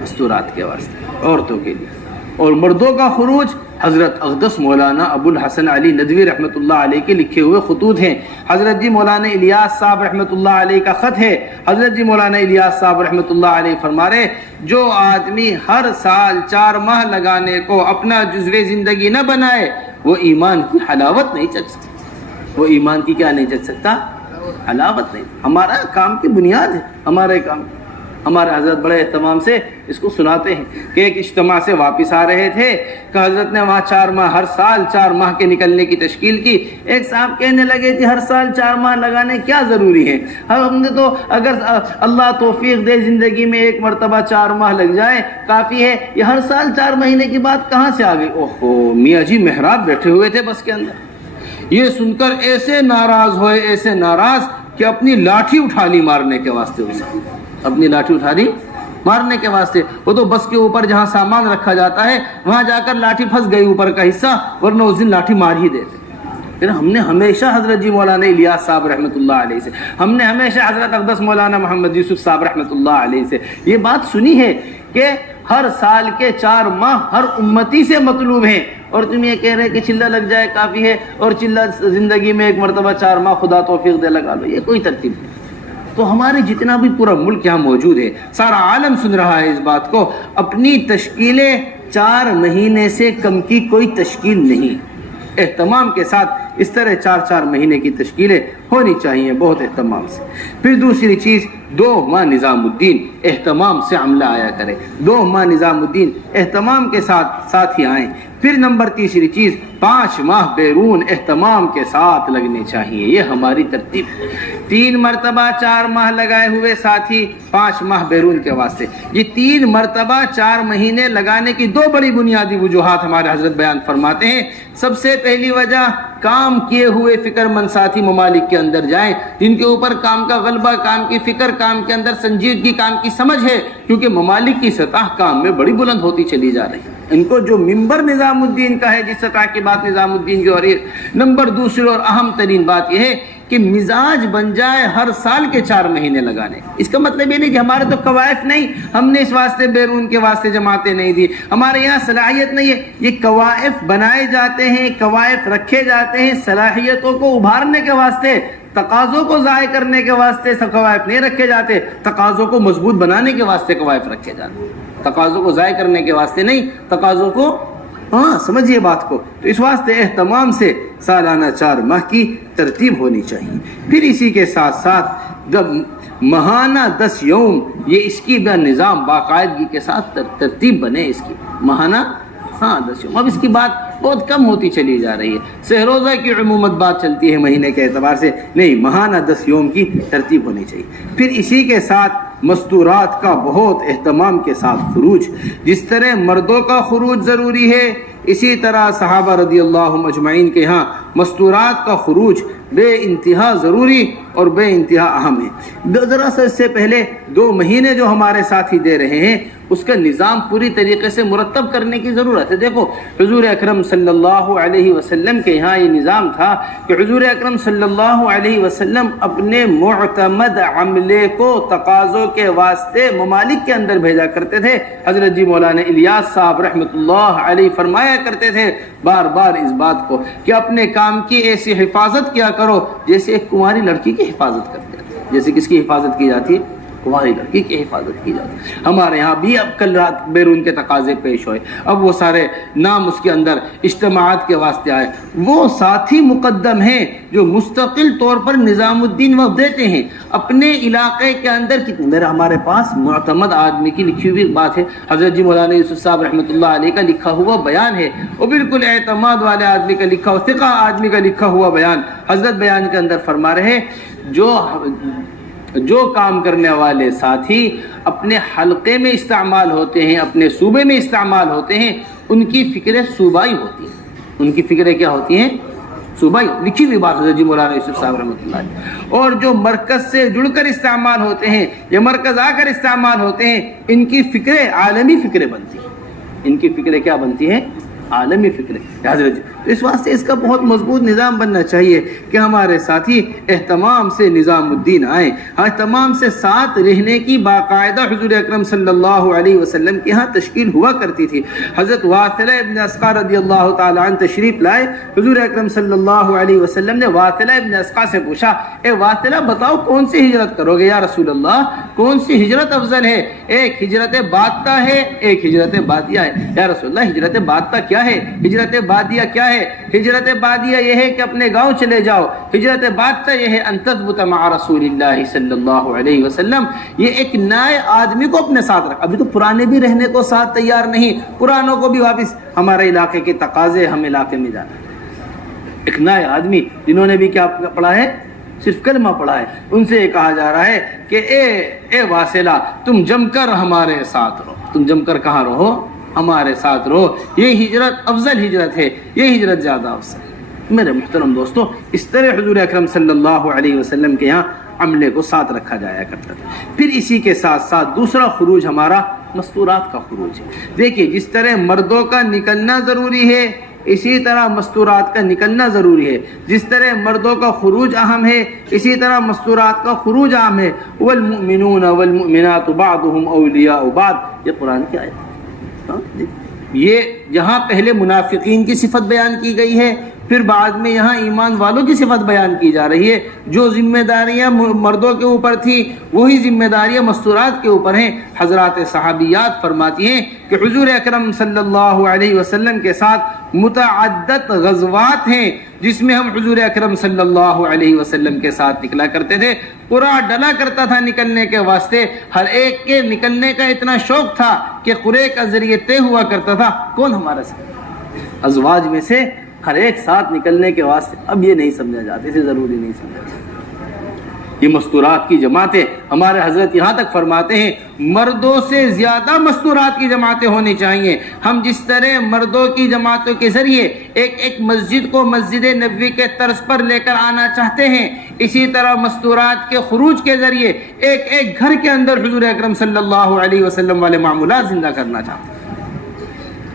مستورات کے واسطے، عورتوں کے لیے. اور مردوں کا خروج حضرت اقدس مولانا ابو الحسن علی ندوی رحمۃ اللہ علیہ کے لکھے ہوئے خطوط ہیں. حضرت جی مولانا الیاس صاحب رحمۃ اللہ علیہ کا خط ہے. حضرت جی مولانا الیاس صاحب رحمۃ اللہ علیہ فرما رہے، جو آدمی ہر سال 4 ماہ لگانے کو اپنا جزو زندگی نہ بنائے وہ ایمان کی حلاوت نہیں چکھ سکتا. وہ ایمان کی کیا نہیں چکھ سکتا؟ حلاوت نہیں. ہمارا کام کی بنیاد ہے. ہمارے کام ہمارے حضرت بڑے اہتمام سے اس کو سناتے ہیں کہ ایک اجتماع سے واپس آ رہے تھے کہ حضرت نے وہاں 4 ماہ ہر سال 4 ماہ کے نکلنے کی تشکیل کی. ایک صاحب کہنے لگے کہ ہر سال 4 ماہ لگانے کیا ضروری ہے؟ ہم نے تو اگر اللہ توفیق دے زندگی میں 1 مرتبہ 4 ماہ لگ جائے کافی ہے. یہ ہر سال 4 مہینے کی بات کہاں سے آ گئی؟ اوہو، میاں جی محراب بیٹھے ہوئے تھے بس کے اندر. یہ سن کر ایسے ناراض ہوئے، ایسے ناراض کہ اپنی لاٹھی اٹھا لی مارنے کے واسطے. اپنی لاٹھی اٹھا لی مارنے کے واسطے. وہ تو بس کے اوپر جہاں سامان رکھا جاتا ہے وہاں جا کر لاٹھی پھنس گئی اوپر کا حصہ، ورنہ اس دن لاٹھی مار ہی دیتے. پھر ہم نے ہمیشہ حضرت جی مولانا الیاس صاحب رحمۃ اللہ علیہ سے، ہم نے ہمیشہ حضرت اقدس مولانا محمد یوسف صاحب رحمۃ اللہ علیہ سے یہ بات سنی ہے کہ ہر سال کے 4 ماہ ہر امتی سے مطلوب ہیں. اور تم یہ کہہ رہے کہ چلہ لگ جائے کافی ہے، اور چلہ زندگی میں 1 مرتبہ 4 ماہ خدا توفیق دے لگا لو، یہ کوئی ترتیب نہیں. تو ہمارے جتنا بھی پورا ملک یہاں موجود ہے، سارا عالم سن رہا ہے اس بات کو. اپنی تشکیلیں 4 مہینے سے کم کی کوئی تشکیل نہیں. اہتمام کے ساتھ اس طرح 4 مہینے کی تشکیلیں ہونی چاہیے، بہت اہتمام سے. پھر دوسری چیز 2 ماہ نظام الدین اہتمام سے عملہ آیا کرے. 2 ماہ نظام الدین اہتمام کے ساتھ ہی آئیں. پھر نمبر تیسری چیز 5 ماہ بیرون اہتمام کے ساتھ لگنے چاہیے. یہ ہماری ترتیب. 3 مرتبہ 4 ماہ لگائے ہوئے ساتھی 5 ماہ بیرون کے واسطے. یہ 3 مرتبہ 4 مہینے لگانے کی 2 بڑی بنیادی وجوہات ہمارے حضرت بیان فرماتے ہیں. سب سے پہلی وجہ، کام کیے ہوئے فکر مند ساتھی ممالک کے اندر جائیں جن کے اوپر کام کا غلبہ، کام کی فکر، کام کے اندر سنجیدگی، کام کی سمجھ ہے. کیونکہ ممالک کی سطح کام میں بڑی بلند ہوتی چلی جا رہی ہے. ان کو جو ممبر نظام الدین کا ہے، جس سطح کی بات نظام الدین کی ہو رہی ہے. نمبر دوسری اور اہم ترین بات یہ ہے کہ مزاج بن جائے ہر سال کے 4 مہینے لگانے. اس کا مطلب یہ نہیں کہ ہمارے تو قوائف نہیں، ہم نے اس واسطے بیرون کے واسطے جماعتیں نہیں دی، ہمارے یہاں صلاحیت نہیں ہے. یہ قوائف بنائے جاتے ہیں، قوائف رکھے جاتے ہیں صلاحیتوں کو ابھارنے کے واسطے، تقاضوں کو ضائع کرنے کے واسطے قوائف نہیں رکھے جاتے. تقاضوں کو مضبوط بنانے کے واسطے قوائف رکھے جاتے ہیں، تقاضوں کو ضائع کرنے کے واسطے نہیں، تقاضوں کو سمجھیے بات کو. تو اس واسطے اہتمام سے سالانہ 4 ماہ کی ترتیب ہونی چاہیے. پھر اسی کے ساتھ ساتھ جب ماہانہ 10 یوم، یہ اس کی نظام باقاعدگی کے ساتھ ترتیب بنے اس کی. ماہانہ 10 یوم. اب اس کی بات بہت کم ہوتی چلی جا رہی ہے. سہروزہ کی عمومت بات چلتی ہے مہینے کے اعتبار سے، نہیں، ماہانہ 10 یوم کی ترتیب ہونی چاہیے. پھر اسی کے ساتھ مستورات کا بہت اہتمام کے ساتھ خروج. جس طرح مردوں کا خروج ضروری ہے، اسی طرح صحابہ رضی اللہ مجمعین کے ہاں مستورات کا خروج بے انتہا ضروری اور بے انتہا اہم ہے. ذرا سا اس سے پہلے 2 مہینے جو ہمارے ساتھی دے رہے ہیں اس کا نظام پوری طریقے سے مرتب کرنے کی ضرورت ہے۔ دیکھو حضور اکرم صلی اللہ علیہ وسلم کے یہاں یہ نظام تھا کہ حضور اکرم صلی اللہ علیہ وسلم اپنے معتمد عملے کو تقاضوں کے واسطے ممالک کے اندر بھیجا کرتے تھے۔ حضرت جی مولانا الیاس صاحب رحمۃ اللہ علیہ فرمایا کرتے تھے بار بار اس بات کو کہ اپنے کام کی ایسی حفاظت کیا کرو جیسے ایک کنواری لڑکی کی حفاظت کرتے ہیں۔ جیسے کس کی حفاظت کی جاتی ہے؟ کنواری لڑکی کی حفاظت کی جاتی ہے۔ ہمارے یہاں بھی اب کل رات بیرون کے تقاضے پیش ہوئے، اب وہ سارے نام اس کے اندر اجتماعات کے واسطے آئے۔ وہ ساتھی مقدم ہیں جو مستقل طور پر نظام الدین وقت دیتے ہیں اپنے علاقے کے اندر۔ میرا ہمارے پاس معتمد آدمی کی لکھی ہوئی بات ہے، حضرت جی مولانا یوسف صاحب رحمۃ اللہ علیہ کا لکھا ہوا بیان ہے، وہ بالکل اعتماد والے آدمی کا لکھا ہوا، ثقہ آدمی کا لکھا ہوا بیان۔ حضرت بیان کے اندر فرما رہے جو کام کرنے والے ساتھی اپنے حلقے میں استعمال ہوتے ہیں، اپنے صوبے میں استعمال ہوتے ہیں، ان کی فکریں صوبائی ہوتی ہیں۔ ان کی فکریں کیا ہوتی ہیں؟ صوبائی۔ لکھی ہوئی بات حضرت جی مولانا یوسف صاحب رحمۃ اللہ علیہ۔ اور جو مرکز سے جڑ کر استعمال ہوتے ہیں یا مرکز آ کر استعمال ہوتے ہیں، ان کی فکریں عالمی فکریں بنتی ہیں۔ ان کی فکریں کیا بنتی ہیں؟ عالمی فکریں۔ حضرت جی اس واسطے اس کا بہت مضبوط نظام بننا چاہیے کہ ہمارے ساتھی اہتمام سے نظام الدین آئیں، اہتمام سے ساتھ رہنے کی باقاعدہ حضور اکرم صلی اللہ علیہ وسلم کے ہاں تشکیل ہوا کرتی تھی۔ حضرت واثلہ ابن اسقا رضی اللہ تعالیٰ عنہ تشریف لائے، حضور اکرم صلی اللہ علیہ وسلم نے واثلہ ابن اسقا سے پوچھا، اے واثلہ بتاؤ کون سی ہجرت کرو گے یا رسول اللہ؟ کون سی ہجرت افضل ہے؟ ایک ہجرت بادہ ہے، ایک ہجرت بادیہ ہے۔ یا رسول اللہ ہجرت بادہ کیا ہے؟ ہجرت بادیہ کیا ہے؟ ہجرت بادیہ یہ ہے کہ اپنے گاؤں چلے جاؤ، ہجرت بادہ یہ ہے ان تثبت مع رسول اللہ صلی اللہ علیہ وسلم، یہ ایک نئے آدمی کو اپنے ساتھ رکھ۔ ابھی تو پرانے بھی رہنے کو ساتھ تیار نہیں، پرانوں کو بھی واپس ہمارے علاقے کے تقاضے، ہم علاقے میں جانا ہے۔ ایک نئے آدمی جنہوں نے بھی کیا پڑھا ہے؟ صرف کلمہ پڑھا ہے، ان سے یہ کہا جا رہا ہے کہ اے واصلہ تم جم کر ہمارے ساتھ رہو، تم جم کر کہاں رہو؟ ہمارے ساتھ رہو، یہ ہجرت افضل ہجرت ہے، یہ ہجرت زیادہ افضل ہے۔ میرے محترم دوستو، اس طرح حضور اکرم صلی اللہ علیہ وسلم کے یہاں عملے کو ساتھ رکھا جایا کرتا تھا۔ پھر اسی کے ساتھ ساتھ دوسرا خروج ہمارا مستورات کا خروج ہے۔ دیکھیے جس طرح مردوں کا نکلنا ضروری ہے، اسی طرح مستورات کا نکلنا ضروری ہے۔ جس طرح مردوں کا خروج اہم ہے، اسی طرح مستورات کا خروج اہم ہے۔ والمؤمنون والمؤمنات بعضهم اولیاء بعض، یہ قرآن کی آیت ہے۔ یہ یہاں پہلے منافقین کی صفت بیان کی گئی ہے، پھر بعد میں یہاں ایمان والوں کی صفت بیان کی جا رہی ہے۔ جو ذمہ داریاں مردوں کے اوپر تھی وہی ذمہ داریاں مستورات کے اوپر ہیں۔ حضرات صحابیات فرماتی ہیں کہ حضور اکرم صلی اللہ علیہ وسلم کے ساتھ متعدد غزوات ہیں جس میں ہم حضور اکرم صلی اللہ علیہ وسلم کے ساتھ نکلا کرتے تھے۔ پورا ڈلا کرتا تھا نکلنے کے واسطے، ہر ایک کے نکلنے کا اتنا شوق تھا کہ قرے کا ذریعے طے ہوا کرتا تھا کون ہمارا ساتھ۔ ازواج میں سے ہر ایک ساتھ نکلنے کے واسطے اب یہ نہیں سمجھا جاتا، اسے ضروری نہیں سمجھا جاتا۔ یہ مستورات کی جماعتیں، ہمارے حضرت یہاں تک فرماتے ہیں مردوں سے زیادہ مستورات کی جماعتیں ہونی چاہیے۔ ہم جس طرح مردوں کی جماعتوں کے ذریعے ایک مسجد کو مسجد نبوی کے طرز پر لے کر آنا چاہتے ہیں، اسی طرح مستورات کے خروج کے ذریعے ایک گھر کے اندر حضور اکرم صلی اللہ علیہ وسلم والے معمولات زندہ کرنا چاہتے ہیں۔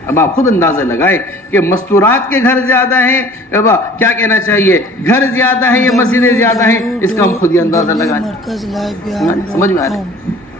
اب آپ خود اندازہ لگائیں کہ مستورات کے گھر زیادہ ہیں، اب کیا کہنا چاہیے، گھر زیادہ ہیں یا مسجدیں زیادہ ہیں، اس کا ہم خود ہی اندازہ لگائیں۔ سمجھ میں آ رہا ہے؟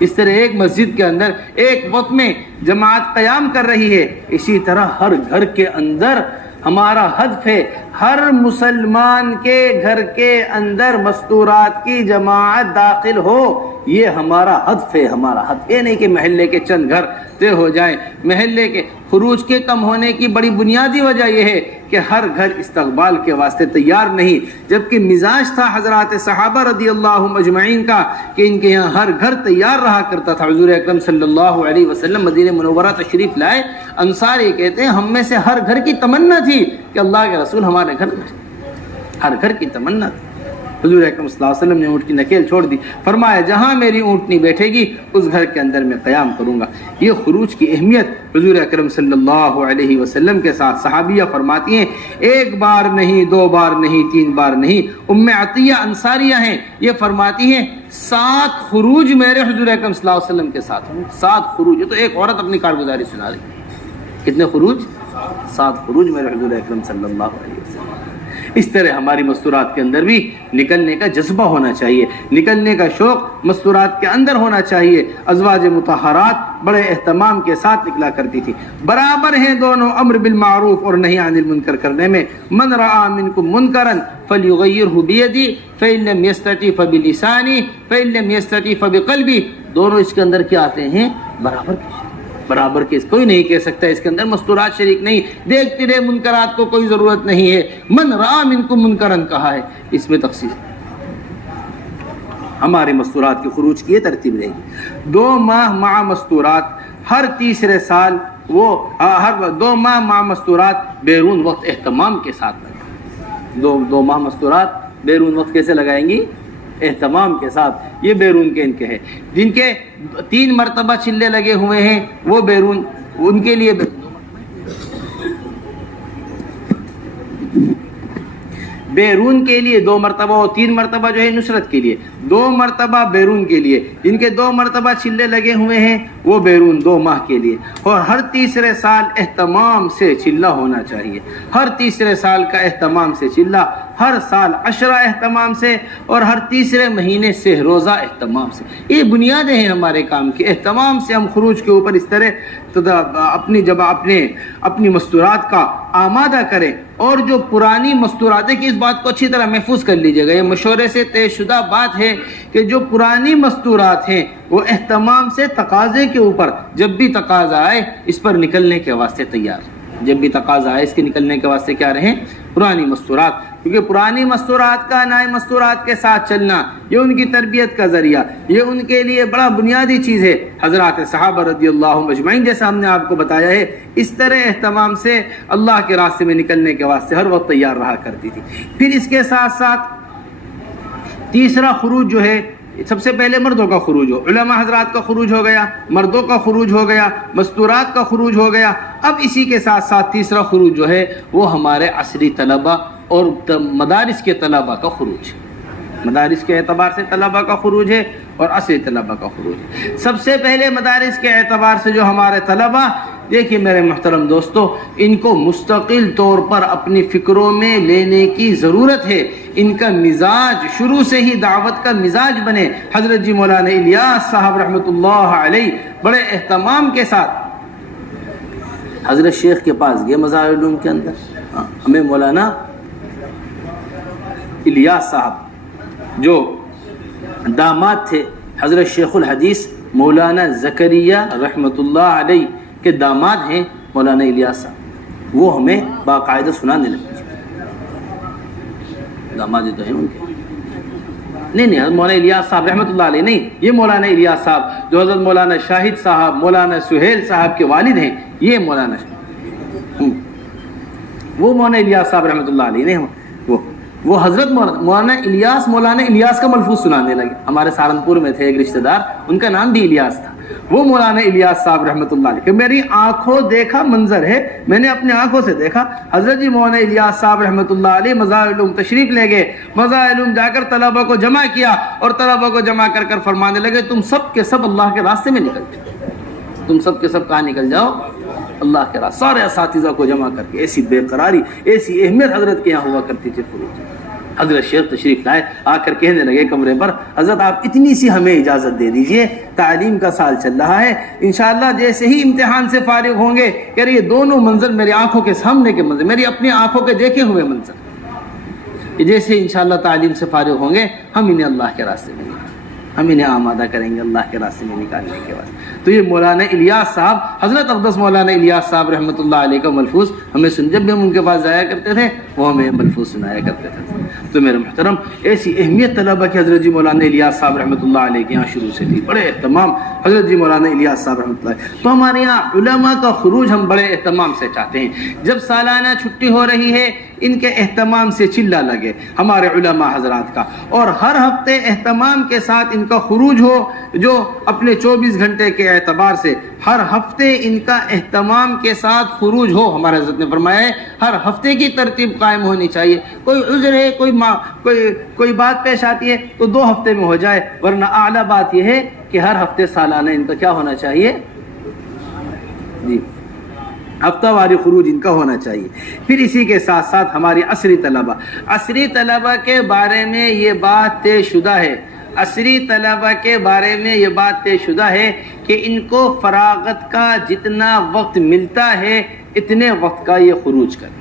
اس طرح ایک مسجد کے اندر ایک وقت میں جماعت قیام کر رہی ہے، اسی طرح ہر گھر کے اندر ہمارا ہدف ہے ہر مسلمان کے گھر کے اندر مستورات کی جماعت داخل ہو۔ یہ ہمارا ہدف ہے، ہمارا ہدف یہ نہیں کہ محلے کے چند گھر طے ہو جائیں۔ محلے کے خروج کے کم ہونے کی بڑی بنیادی وجہ یہ ہے کہ ہر گھر استقبال کے واسطے تیار نہیں، جبکہ مزاج تھا حضرات صحابہ رضی اللہ اجمعین کا کہ ان کے یہاں ہر گھر تیار رہا کرتا تھا۔ حضور اکرم صلی اللہ علیہ وسلم مدینہ منورہ تشریف لائے، انصار یہ کہتے ہیں ہم میں سے ہر گھر کی تمنا تھی کہ اللہ کے رسول ہمارے گھر میں، ہر گھر کی تمنا تھی۔ حضور اکرم صلی اللہ علیہ وسلم نے اونٹ کی نکیل چھوڑ دی، فرمایا جہاں میری اونٹنی بیٹھے گی اس گھر کے اندر میں قیام کروں گا۔ یہ خروج کی اہمیت حضور اکرم صلی اللہ علیہ وسلم کے ساتھ صحابیہ فرماتی ہیں، ایک بار نہیں، دو بار نہیں، تین بار نہیں۔ ام عطیہ انصاریہ ہیں، یہ فرماتی ہیں 7 خروج میرے حضور اکرم صلی اللہ علیہ وسلم کے ساتھ ہوئے۔ 7 خروج، یہ تو ایک عورت اپنی کارگزاری سنا رہی ہے۔ کتنے خروج؟ 7 خروج میرے حضور اکرم صلی اللہ علیہ وسلم۔ اس طرح ہماری مستورات کے اندر بھی نکلنے کا جذبہ ہونا چاہیے، نکلنے کا شوق مستورات کے اندر ہونا چاہیے۔ ازواج مطہرات بڑے اہتمام کے ساتھ نکلا کرتی تھی۔ برابر ہیں دونوں امر بالمعروف اور نہی عن المنکر کرنے میں۔ من رأى منکم منکرا فلیغیرہ بیدی فإن لم یستطع فبلسانہ فإن لم یستطع فبقلبہ۔ دونوں اس کے اندر کیا آتے ہیں؟ برابر کے، کوئی نہیں کہہ سکتا اس کے اندر مستورات شریک نہیں، دیکھتے رہے منکرات کو کوئی ضرورت نہیں ہے۔ من رأى منکم منکرا کہا ہے، اس میں تخصیص۔ ہمارے مستورات کے خروج کی یہ ترتیب رہے گی۔ 2 ماہ مع مستورات، ہر تیسرے سال وہ ہر 2 ماہ مع مستورات بیرون وقت اہتمام کے ساتھ لگائیں۔ 2 ماہ مستورات بیرون وقت کیسے لگائیں گی؟ اہتمام کے ساتھ۔ یہ بیرون کے ان کے ہے، جن کے 3 مرتبہ چلے لگے ہوئے ہیں وہ بیرون، ان کے لیے بیرون کے لیے 2 مرتبہ اور 3 مرتبہ جو ہے نصرت کے لیے، 2 مرتبہ بیرون کے لیے۔ جن کے 2 مرتبہ چلے لگے ہوئے ہیں وہ بیرون 2 ماہ کے لیے۔ اور ہر تیسرے سال اہتمام سے چلہ ہونا چاہیے، ہر تیسرے سال کا اہتمام سے چلہ، ہر سال عشرہ اہتمام سے، اور ہر تیسرے مہینے سے روزہ اہتمام سے۔ یہ بنیادیں ہیں ہمارے کام کی۔ اہتمام سے ہم خروج کے اوپر اس طرح اپنی مستورات کا آمادہ کریں۔ اور جو پرانی مستورات ہے کہ اس بات کو اچھی طرح محفوظ کر لیجیے گا، یہ مشورے سے طے شدہ بات ہے کہ جو پرانی مستورات ہیں وہ اہتمام سے تقاضے کے اوپر، جب بھی تقاضا آئے اس پر نکلنے کے واسطے تیار، جب بھی تقاضا آئے اس کے نکلنے کے واسطے کیا رہیں؟ پرانی مستورات۔ کیونکہ پرانی مستورات کا نئے مستورات کے ساتھ چلنا یہ ان کی تربیت کا ذریعہ، یہ ان کے لیے بڑا بنیادی چیز ہے۔ حضرات صحابہ رضی اللہ عنہم اجمعین جیسا ہم نے آپ کو بتایا ہے، اس طرح اہتمام سے اللہ کے راستے میں نکلنے کے واسطے ہر وقت تیار رہا کرتی تھی۔ پھر اس کے ساتھ ساتھ تیسرا خروج جو ہے، سب سے پہلے مردوں کا خروج ہو، علماء حضرات کا خروج ہو گیا، مردوں کا خروج ہو گیا، مستورات کا خروج ہو گیا۔ اب اسی کے ساتھ ساتھ تیسرا خروج جو ہے وہ ہمارے عصری طلبہ اور مدارس کے طلبہ کا خروج ہے۔ مدارس کے اعتبار سے طلبہ کا خروج ہے اور عصری طلبہ کا خروج ہے۔ سب سے پہلے مدارس کے اعتبار سے جو ہمارے طلبہ، دیکھیے میرے محترم دوستو، ان کو مستقل طور پر اپنی فکروں میں لینے کی ضرورت ہے۔ ان کا مزاج شروع سے ہی دعوت کا مزاج بنے۔ حضرت جی مولانا الیاس صاحب رحمۃ اللہ علیہ بڑے اہتمام کے ساتھ حضرت شیخ کے پاس گئے مظاہر العلوم کے اندر۔ ہمیں مولانا الیاس صاحب جو داماد تھے حضرت شیخ الحدیث مولانا زکریا رحمۃ اللہ علیہ کے داماد ہیں مولانا الیاس صاحب، وہ ہمیں باقاعدہ سنانے لگے۔ داماد تو ہیں ان کے، نہیں مولانا الیاس صاحب رحمۃ اللہ علیہ نہیں، یہ مولانا الیاس صاحب جو حضرت مولانا شاہد صاحب مولانا سہیل صاحب کے والد ہیں، یہ مولانا وہ مولانا الیاس صاحب رحمۃ اللہ علیہ نہیں، وہ حضرت مولانا الیاس کا ملفوظ سنانے لگے۔ ہمارے سہارنپور میں تھے ایک رشتہ دار، ان کا نام بھی الیاس تھا، وہ مولانا الیاس صاحب رحمۃ اللہ علیہ کہ میری آنکھوں دیکھا منظر ہے، میں نے اپنے آنکھوں سے دیکھا۔ حضرت جی مولانا الیاس صاحب رحمۃ اللہ علیہ مظاہر العلوم تشریف لے گئے، مظاہر العلوم جا کر طلبہ کو جمع کیا اور طلبہ کو جمع کر کر فرمانے لگے تم سب کے سب اللہ کے راستے میں نکل جاؤ، تم سب کے سب کہاں نکل جاؤ؟ اللہ کے راستے۔ سارے اساتذہ کو جمع کر کے ایسی بے قراری، ایسی اہمیت حضرت کے یہاں ہوا کرتی تھی خروج۔ حضرت شیخ تشریف لائے، آ کر کہنے لگے کمرے پر، حضرت آپ اتنی سی ہمیں اجازت دے دیجئے، تعلیم کا سال چل رہا ہے، انشاءاللہ جیسے ہی امتحان سے فارغ ہوں گے، کہہ رہے یہ دونوں منظر میری آنکھوں کے سامنے کے منظر، میری اپنی آنکھوں کے دیکھے ہوئے منظر، جیسے ہی انشاءاللہ تعلیم سے فارغ ہوں گے ہم انہیں اللہ کے راستے میں ہم انہیں آمادہ کریں گے اللہ کے راستے میں نکالنے کے بعد۔ تو یہ مولانا الیاس صاحب، حضرت اقدس مولانا الیاس صاحب رحمۃ اللہ علیہ کا ملفوظ ہمیں جب بھی ہم ان کے پاس جایا کرتے تھے وہ ہمیں ملفوظ سنایا کرتے تھے۔ تو میرے محترم، ایسی اہمیت طلبہ کی حضرت جی مولانا الیاس صاحب رحمۃ اللہ علیہ کے یہاں شروع سے تھی، بڑے اہتمام حضرت جی مولانا الیاس صاحب رحمۃ اللہ علیہ۔ تو ہمارے یہاں علماء کا خروج ہم بڑے اہتمام سے چاہتے ہیں۔ جب سالانہ چھٹی ہو رہی ہے ان کے اہتمام سے چلا لگے ہمارے علماء حضرات کا، اور ہر ہفتے اہتمام کے ساتھ ان کا خروج ہو، جو اپنے 24 گھنٹے کے اعتبار سے ہر ہفتے ان کا اہتمام کے ساتھ خروج ہو۔ ہمارے حضرت نے فرمایا ہے ہر ہفتے کی ترتیب قائم ہونی چاہیے۔ کوئی عذر ہے، کوئی بات پیش آتی ہے تو 2 ہفتے میں ہو جائے، ورنہ اعلیٰ بات یہ ہے کہ ہر ہفتے سالانہ ان کا کیا ہونا چاہیے جی، ہفتہ واری خروج ان کا ہونا چاہیے۔ پھر اسی کے ساتھ ساتھ ہماری عصری طلبہ کے بارے میں یہ بات طے شدہ ہے، عصری طلبہ کے بارے میں یہ بات طے شدہ ہے کہ ان کو فراغت کا جتنا وقت ملتا ہے اتنے وقت کا یہ خروج کریں۔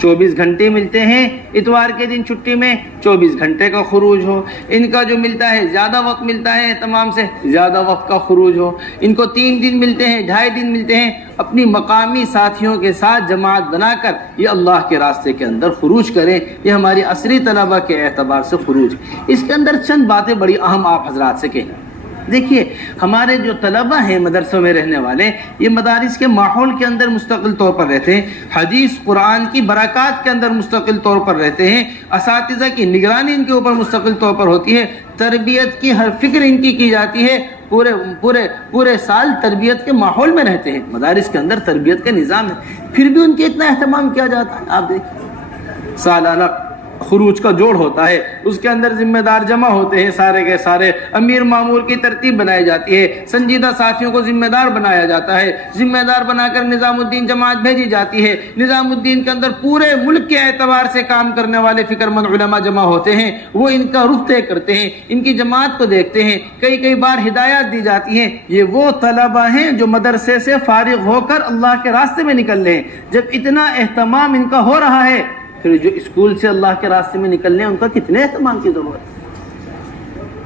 24 گھنٹے ملتے ہیں، اتوار کے دن چھٹی میں 24 گھنٹے کا خروج ہو۔ ان کا جو ملتا ہے زیادہ وقت ملتا ہے تمام سے زیادہ وقت کا خروج ہو۔ ان کو 3 دن ملتے ہیں، 2.5 دن ملتے ہیں، اپنی مقامی ساتھیوں کے ساتھ جماعت بنا کر یہ اللہ کے راستے کے اندر خروج کریں۔ یہ ہماری عصری طلبہ کے اعتبار سے خروج۔ اس کے اندر چند باتیں بڑی اہم آپ حضرات سے کہنا۔ دیکھیے ہمارے جو طلبہ ہیں مدرسوں میں رہنے والے، یہ مدارس کے ماحول کے اندر مستقل طور پر رہتے ہیں، حدیث قرآن کی برکات کے اندر مستقل طور پر رہتے ہیں، اساتذہ کی نگرانی ان کے اوپر مستقل طور پر ہوتی ہے، تربیت کی ہر فکر ان کی جاتی ہے، پورے سال تربیت کے ماحول میں رہتے ہیں، مدارس کے اندر تربیت کا نظام ہے، پھر بھی ان کے اتنا اہتمام کیا جاتا ہے۔ آپ دیکھیں سالانہ خروج کا جوڑ ہوتا ہے، اس کے اندر ذمہ دار جمع ہوتے ہیں، سارے کے سارے امیر مامور کی ترتیب بنائی جاتی ہے، سنجیدہ ساتھیوں کو ذمہ دار بنایا جاتا ہے، ذمہ دار بنا کر نظام الدین جماعت بھیجی جاتی ہے، نظام الدین کے اندر پورے ملک کے اعتبار سے کام کرنے والے فکر مند علماء جمع ہوتے ہیں، وہ ان کا رخ طے کرتے ہیں، ان کی جماعت کو دیکھتے ہیں، کئی بار ہدایات دی جاتی ہیں۔ یہ وہ طلبہ ہیں جو مدرسے سے فارغ ہو کر اللہ کے راستے میں نکل رہے ہیں۔ جب اتنا اہتمام ان کا ہو رہا ہے، پھر جو اسکول سے اللہ کے راستے میں نکلنے ہیں ان کا کتنے اہتمام کی ضرورت ہے۔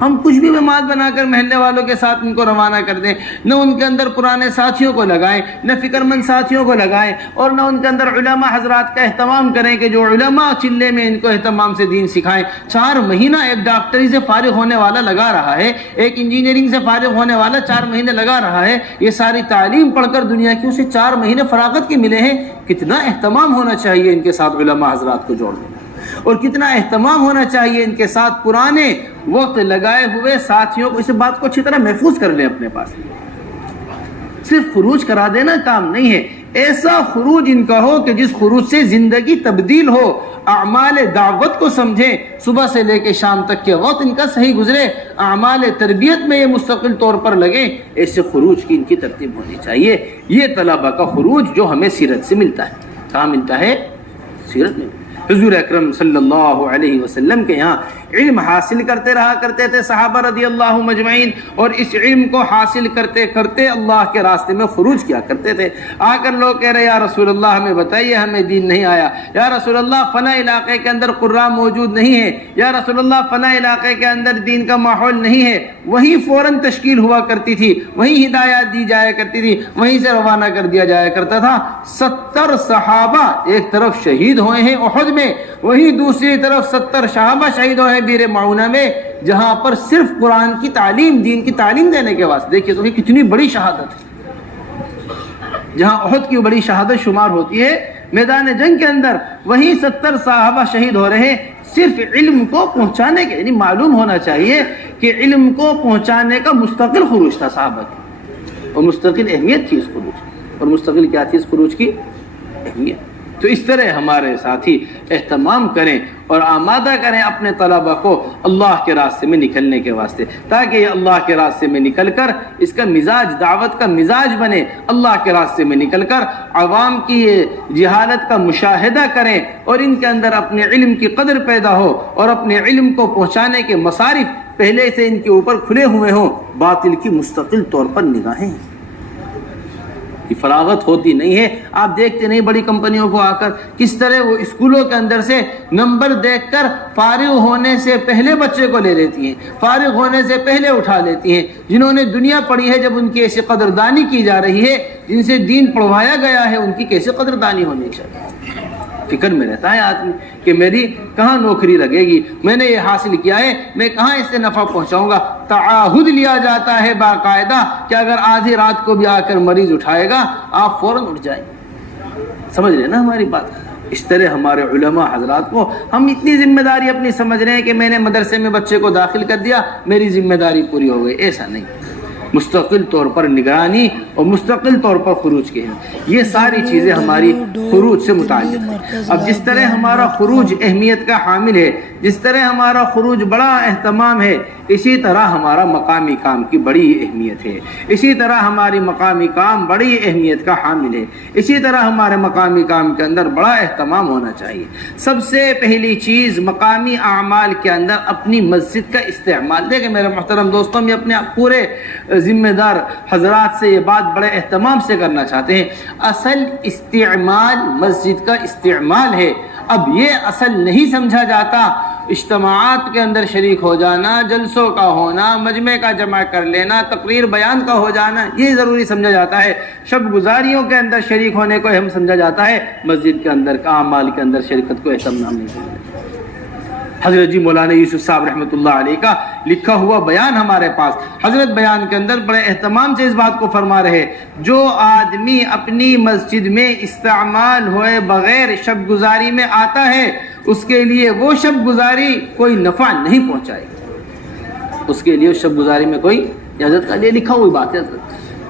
ہم کچھ بھی جماعت بنا کر محلے والوں کے ساتھ ان کو روانہ کر دیں، نہ ان کے اندر پرانے ساتھیوں کو لگائیں، نہ فکر مند ساتھیوں کو لگائیں، اور نہ ان کے اندر علماء حضرات کا اہتمام کریں کہ جو علماء چلے میں ان کو اہتمام سے دین سکھائیں۔ 4 مہینہ ایک ڈاکٹری سے فارغ ہونے والا لگا رہا ہے، ایک انجینئرنگ سے فارغ ہونے والا 4 مہینے لگا رہا ہے، یہ ساری تعلیم پڑھ کر دنیا کی اسے 4 مہینے فراغت کے ملے ہیں۔ کتنا اہتمام ہونا چاہیے ان کے ساتھ علماء حضرات کو جوڑ دینا، اور کتنا اہتمام ہونا چاہیے ان کے ساتھ پرانے وقت لگائے ہوئے ساتھیوں کو۔ اس بات کو اچھی طرح محفوظ کر لیں اپنے پاس۔ صرف خروج کرا دینا کام نہیں ہے، ایسا خروج ان کا ہو کہ جس خروج سے زندگی تبدیل ہو، اعمال دعوت کو سمجھیں، صبح سے لے کے شام تک کے وقت ان کا صحیح گزرے، اعمال تربیت میں یہ مستقل طور پر لگیں۔ ایسے خروج کی ان کی ترتیب ہونی چاہیے۔ یہ طلبہ کا خروج جو ہمیں سیرت سے ملتا ہے، کہاں ملتا ہے؟ سیرت میں۔ حضور اکرم صلی اللہ علیہ وسلم کے یہاں علم حاصل کرتے رہا کرتے تھے صحابہ رضی اللہ مجمعین، اور اس علم کو حاصل کرتے کرتے اللہ کے راستے میں خروج کیا کرتے تھے۔ آ کر لوگ کہہ رہے یا رسول اللہ ہمیں بتائیے، ہمیں دین نہیں آیا، یا رسول اللہ فلاں علاقے کے اندر قراء موجود نہیں ہے، یا رسول اللہ فلاں علاقے کے اندر دین کا ماحول نہیں ہے۔ وہیں فوراً تشکیل ہوا کرتی تھی، وہیں ہدایات دی جایا کرتی تھی، وہیں سے روانہ کر دیا جایا کرتا تھا۔ 70 صحابہ ایک طرف شہید ہوئے ہیں احد میں، وہیں دوسری طرف 70 صحابہ شہید ہوئے ہیں بیر معونہ میں، جہاں پر صرف قرآن کی تعلیم، دین کی تعلیم دینے کے واسطے۔ دیکھیے تو یہ کتنی بڑی شہادت ہے، جہاں احد کی بڑی شہادت شمار ہوتی ہے میدان جنگ کے اندر، وہیں 70 صحابہ شہید ہو رہے ہیں صرف علم کو پہنچانے کے۔ یعنی معلوم ہونا چاہیے کہ علم کو پہنچانے کا مستقل خروج تھا صحابہ کی، اور مستقل اہمیت تھی اس خروج کی، اور مستقل کیا تھی اس خروج کی؟ اہمیت۔ تو اس طرح ہمارے ساتھی اہتمام کریں اور آمادہ کریں اپنے طلبہ کو اللہ کے راستے میں نکلنے کے واسطے، تاکہ یہ اللہ کے راستے میں نکل کر اس کا مزاج، دعوت کا مزاج بنے، اللہ کے راستے میں نکل کر عوام کی یہ جہالت کا مشاہدہ کریں، اور ان کے اندر اپنے علم کی قدر پیدا ہو، اور اپنے علم کو پہنچانے کے مصارف پہلے سے ان کے اوپر کھلے ہوئے ہوں۔ باطل کی مستقل طور پر نگاہیں، فراغت ہوتی نہیں ہے۔ آپ دیکھتے نہیں بڑی کمپنیوں کو آ کر کس طرح وہ اسکولوں کے اندر سے نمبر دیکھ کر فارغ ہونے سے پہلے بچے کو لے لیتی ہیں، فارغ ہونے سے پہلے اٹھا لیتی ہیں۔ جنہوں نے دنیا پڑھی ہے، جب ان کی ایسی قدردانی کی جا رہی ہے، جن سے دین پڑھوایا گیا ہے، ان کی کیسے قدردانی ہونی چاہیے؟ فکر میں رہتا ہے آدمی کہ میری کہاں نوکری لگے گی، میں نے یہ حاصل کیا ہے، میں کہاں اس سے نفع پہنچاؤں گا۔ تعاہد لیا جاتا ہے باقاعدہ کہ اگر آدھی رات کو بھی آ کر مریض اٹھائے گا، آپ فوراً اٹھ جائیں۔ سمجھ رہے نا ہماری بات؟ اس طرح ہمارے علماء حضرات کو ہم اتنی ذمہ داری اپنی سمجھ رہے ہیں کہ میں نے مدرسے میں بچے کو داخل کر دیا میری ذمہ داری پوری ہو گئی، ایسا نہیں۔ مستقل طور پر نگرانی اور مستقل طور پر خروج کے ہیں، یہ ساری چیزیں ہماری خروج سے متعلق ہیں۔ اب جس طرح ہمارا خروج اہمیت کا حامل ہے، جس طرح ہمارا خروج بڑا اہتمام ہے، اسی طرح ہمارا مقامی کام کی بڑی اہمیت ہے، اسی طرح ہماری مقامی کام بڑی اہمیت کا حامل ہے، اسی طرح ہمارے مقامی کام کے اندر بڑا اہتمام ہونا چاہیے۔ سب سے پہلی چیز مقامی اعمال کے اندر اپنی مسجد کا استعمال۔ دیکھیں میرے محترم دوستوں، میں اپنے پورے ذمہ دار حضرات سے یہ بات بڑے اہتمام سے کرنا چاہتے ہیں، اصل استعمال مسجد کا استعمال ہے۔ اب یہ اصل نہیں سمجھا جاتا، اجتماعات کے اندر شریک ہو جانا، جلسوں کا ہونا، مجمع کا جمع کر لینا، تقریر بیان کا ہو جانا، یہ ضروری سمجھا جاتا ہے۔ شب گزاریوں کے اندر شریک ہونے کو اہم سمجھا جاتا ہے، مسجد کے اندر کا اعمال کے اندر شرکت کو اہتمام نہیں سمجھا جاتا۔ حضرت جی مولانا یوسف صاحب رحمۃ اللہ علیہ کا لکھا ہوا بیان ہمارے پاس، حضرت بیان کے اندر بڑے اہتمام سے اس بات کو فرما رہے، جو آدمی اپنی مسجد میں استعمال ہوئے بغیر شب گزاری میں آتا ہے اس کے لیے وہ شب گزاری کوئی نفع نہیں پہنچائے گی، اس کے لیے اس شب گزاری میں کوئی حضرت کا لیے لکھا ہوئی بات ہے،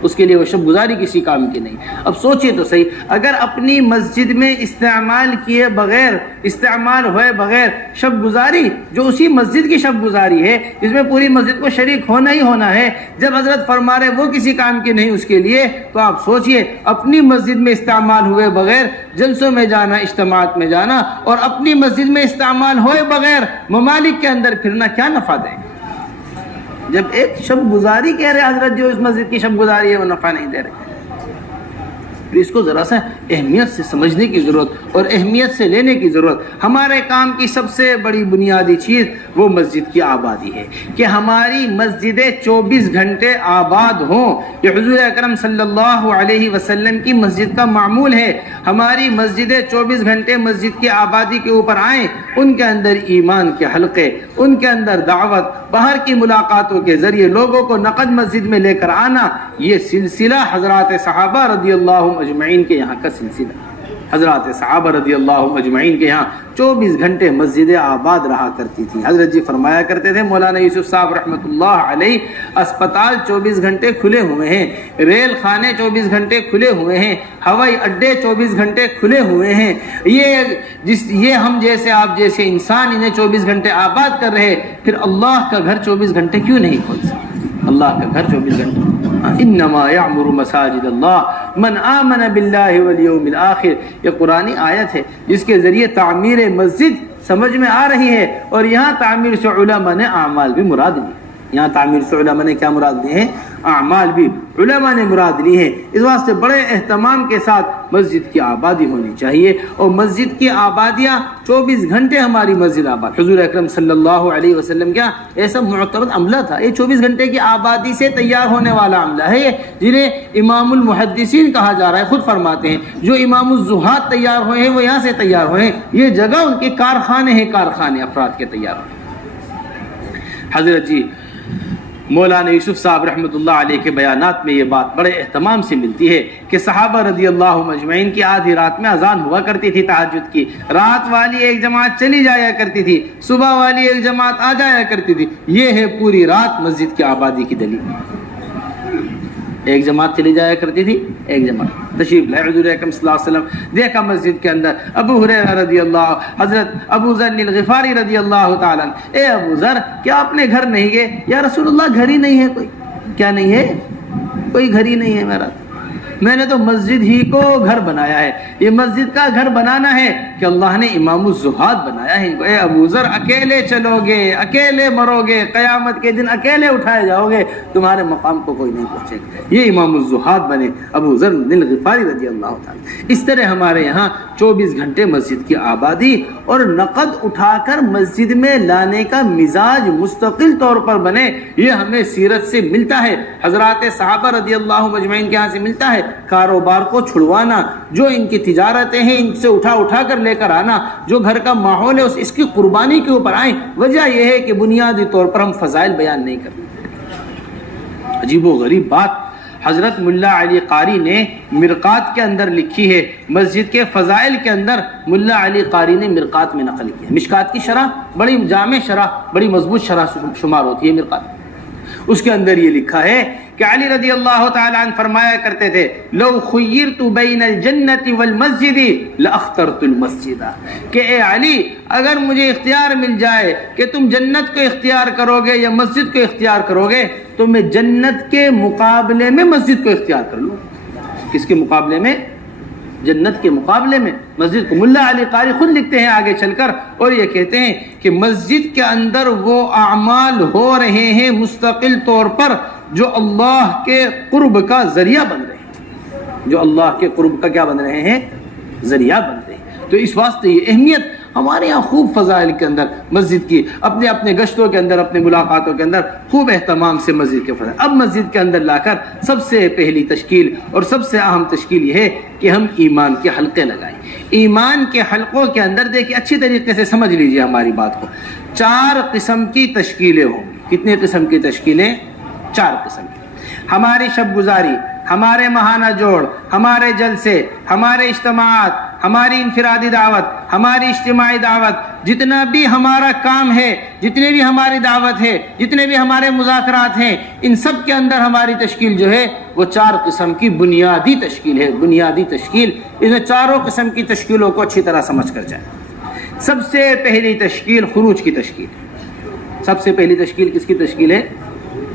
اس کے لیے وہ شب گزاری کسی کام کی نہیں۔ اب سوچئے تو صحیح، اگر اپنی مسجد میں استعمال کیے بغیر، استعمال ہوئے بغیر شب گزاری، جو اسی مسجد کی شب گزاری ہے جس میں پوری مسجد کو شریک ہونا ہی ہونا ہے، جب حضرت فرما رہے وہ کسی کام کی نہیں اس کے لیے، تو آپ سوچئے اپنی مسجد میں استعمال ہوئے بغیر جلسوں میں جانا، اجتماعات میں جانا، اور اپنی مسجد میں استعمال ہوئے بغیر ممالک کے اندر پھرنا کیا نفع دے گا؟ جب ایک شب گزاری کہہ رہے حضرت جو اس مسجد کی شب گزاری ہے وہ نفع نہیں دے رہے، پھر اس کو ذرا سا اہمیت سے سمجھنے کی ضرورت اور اہمیت سے لینے کی ضرورت۔ ہمارے کام کی سب سے بڑی بنیادی چیز وہ مسجد کی آبادی ہے، کہ ہماری مسجدیں 24 گھنٹے آباد ہوں۔ یہ حضور اکرم صلی اللہ علیہ وسلم کی مسجد کا معمول ہے، ہماری مسجدیں 24 گھنٹے مسجد کی آبادی کے اوپر آئیں، ان کے اندر ایمان کے حلقے، ان کے اندر دعوت، باہر کی ملاقاتوں کے ذریعے لوگوں کو نقد مسجد میں لے کر آنا، یہ سلسلہ حضرات صحابہ رضی اللہ اجمعین کے یہاں کا سلسلہ۔ حضرات صحابہ رضی اللہ اجمعین کے یہاں 24 گھنٹے مسجدیں آباد رہا کرتی تھی۔ حضرت جی فرمایا کرتے تھے مولانا یوسف صاحب رحمۃ اللہ علیہ، اسپتال 24 گھنٹے کھلے ہوئے ہیں، ریل خانے 24 گھنٹے کھلے ہوئے ہیں، ہوائی اڈے 24 گھنٹے کھلے ہوئے ہیں، یہ ہم جیسے آپ جیسے انسان انہیں 24 گھنٹے آباد کر رہے، پھر اللہ کا گھر 24 گھنٹے کیوں نہیں کھول سکتے؟ اللہ کا گھر 24 گھنٹے۔ انما یعمر مساجد اللہ من آمن باللہ والیوم الآخر، یہ قرآنی آیت ہے جس کے ذریعے تعمیر مسجد سمجھ میں آ رہی ہے، اور یہاں تعمیر سے علماء نے اعمال بھی مراد لی، یہاں تعمیر سے علماء نے کیا مراد لی ہیں؟ اعمال بھی علماء نے مراد لی ہیں۔ اس واسطے بڑے اہتمام کے ساتھ مسجد کی آبادی ہونی چاہیے، اور مسجد کی آبادیاں 24 گھنٹے ہماری مسجد آباد۔ حضور اکرم صلی اللہ علیہ وسلم کیا ایسا معتبر عملہ تھا، یہ 24 گھنٹے کی آبادی سے تیار ہونے والا عملہ ہے، یہ جنہیں امام المحدثین کہا جا رہا ہے، خود فرماتے ہیں جو امام الزہاد تیار ہوئے ہیں وہ یہاں سے تیار ہوئے ہیں، یہ جگہ ان کے کارخانے ہیں، کارخانے افراد کے تیار ہوئے۔ حضرت جی مولانا یوسف صاحب رحمۃ اللہ علیہ کے بیانات میں یہ بات بڑے اہتمام سے ملتی ہے کہ صحابہ رضی اللہ مجمعین کی آدھی رات میں اذان ہوا کرتی تھی تہجد کی، رات والی ایک جماعت چلی جایا کرتی تھی، صبح والی ایک جماعت آ جایا کرتی تھی۔ یہ ہے پوری رات مسجد کی آبادی کی دلیل، ایک جماعت چلی جایا کرتی تھی، ایک جماعت تشریف لائے حضور اکرم صلی اللہ علیہ وسلم۔ دیکھا مسجد کے اندر ابو ہریرہ رضی اللہ، حضرت ابو ذر الغفاری رضی اللہ تعالیٰ، اے ابو ذر کیا اپنے گھر نہیں گئے؟ یا رسول اللہ گھر ہی نہیں ہے کوئی، کیا نہیں ہے؟ کوئی گھر ہی نہیں ہے میرا، میں نے تو مسجد ہی کو گھر بنایا ہے۔ یہ مسجد کا گھر بنانا ہے کہ اللہ نے امام الزہاد بنایا ہے ان کو۔ اے ابو ذر اکیلے چلو گے، اکیلے مرو گے، قیامت کے دن اکیلے اٹھائے جاؤ گے، تمہارے مقام کو کوئی نہیں پہنچے گا۔ یہ امام الزہاد بنے ابو ذر الغفاری رضی اللہ تعالیٰ۔ اس طرح ہمارے یہاں 24 گھنٹے مسجد کی آبادی اور نقد اٹھا کر مسجد میں لانے کا مزاج مستقل طور پر بنے، یہ ہمیں سیرت سے ملتا ہے، حضرات صحابہ رضی اللہ مجمعین کے یہاں سے ملتا ہے۔ کاروبار کو چھڑوانا، جو ان کی تجارتیں ہیں ان سے اٹھا کر لے کر آنا، جو گھر کا ماحول ہے اس کی قربانی کے اوپر آئیں۔ وجہ یہ ہے کہ بنیادی طور پر ہم فضائل بیان نہیں کرتے۔ عجیب و غریب بات، حضرت ملا علی قاری نے مرقات کے اندر لکھی ہے، مسجد کے فضائل کے اندر ملا علی قاری نے مرقات میں نقل کیا. مشکات کی شرح بڑی جامع شرح، بڑی مضبوط شرح شمار ہوتی ہے مرقات. اس کے اندر یہ لکھا ہے کہ علی رضی اللہ تعالی عنہ فرمایا کرتے تھے لو خیرت بین الجنت والمسجد لاخترت المسجد، کہ اے علی اگر مجھے اختیار مل جائے کہ تم جنت کو اختیار کرو گے یا مسجد کو اختیار کرو گے تو میں جنت کے مقابلے میں مسجد کو اختیار کر لوں. کس کے مقابلے میں؟ جنت کے مقابلے میں مسجد کو. ملا علی قاری خود لکھتے ہیں آگے چل کر اور یہ کہتے ہیں کہ مسجد کے اندر وہ اعمال ہو رہے ہیں مستقل طور پر جو اللہ کے قرب کا ذریعہ بن رہے ہیں، جو اللہ کے قرب کا کیا بن رہے ہیں؟ ذریعہ بن رہے ہیں. تو اس واسطے یہ اہمیت ہمارے یہاں خوب فضائل کے اندر مسجد کی، اپنے اپنے گشتوں کے اندر، اپنے ملاقاتوں کے اندر خوب اہتمام سے مسجد کے فضائل. اب مسجد کے اندر لا کر سب سے پہلی تشکیل اور سب سے اہم تشکیل یہ ہے کہ ہم ایمان کے حلقے لگائیں. ایمان کے حلقوں کے اندر دیکھیں اچھی طریقے سے سمجھ لیجئے ہماری بات کو. 4 قسم کی تشکیلیں ہوں گی. کتنے قسم کی تشکیلیں؟ 4 قسم کی. ہماری شب گزاری، ہمارے ماہانہ جوڑ، ہمارے جلسے، ہمارے اجتماعات، ہماری انفرادی دعوت، ہماری اجتماعی دعوت، جتنا بھی ہمارا کام ہے، جتنے بھی ہماری دعوت ہے، جتنے بھی ہمارے مذاکرات ہیں، ان سب کے اندر ہماری تشکیل جو ہے وہ 4 قسم کی بنیادی تشکیل ہے. بنیادی تشکیل، ان 4 قسم کی تشکیلوں کو اچھی طرح سمجھ کر جائیں. سب سے پہلی تشکیل خروج کی تشکیل. سب سے پہلی تشکیل کس کی تشکیل ہے؟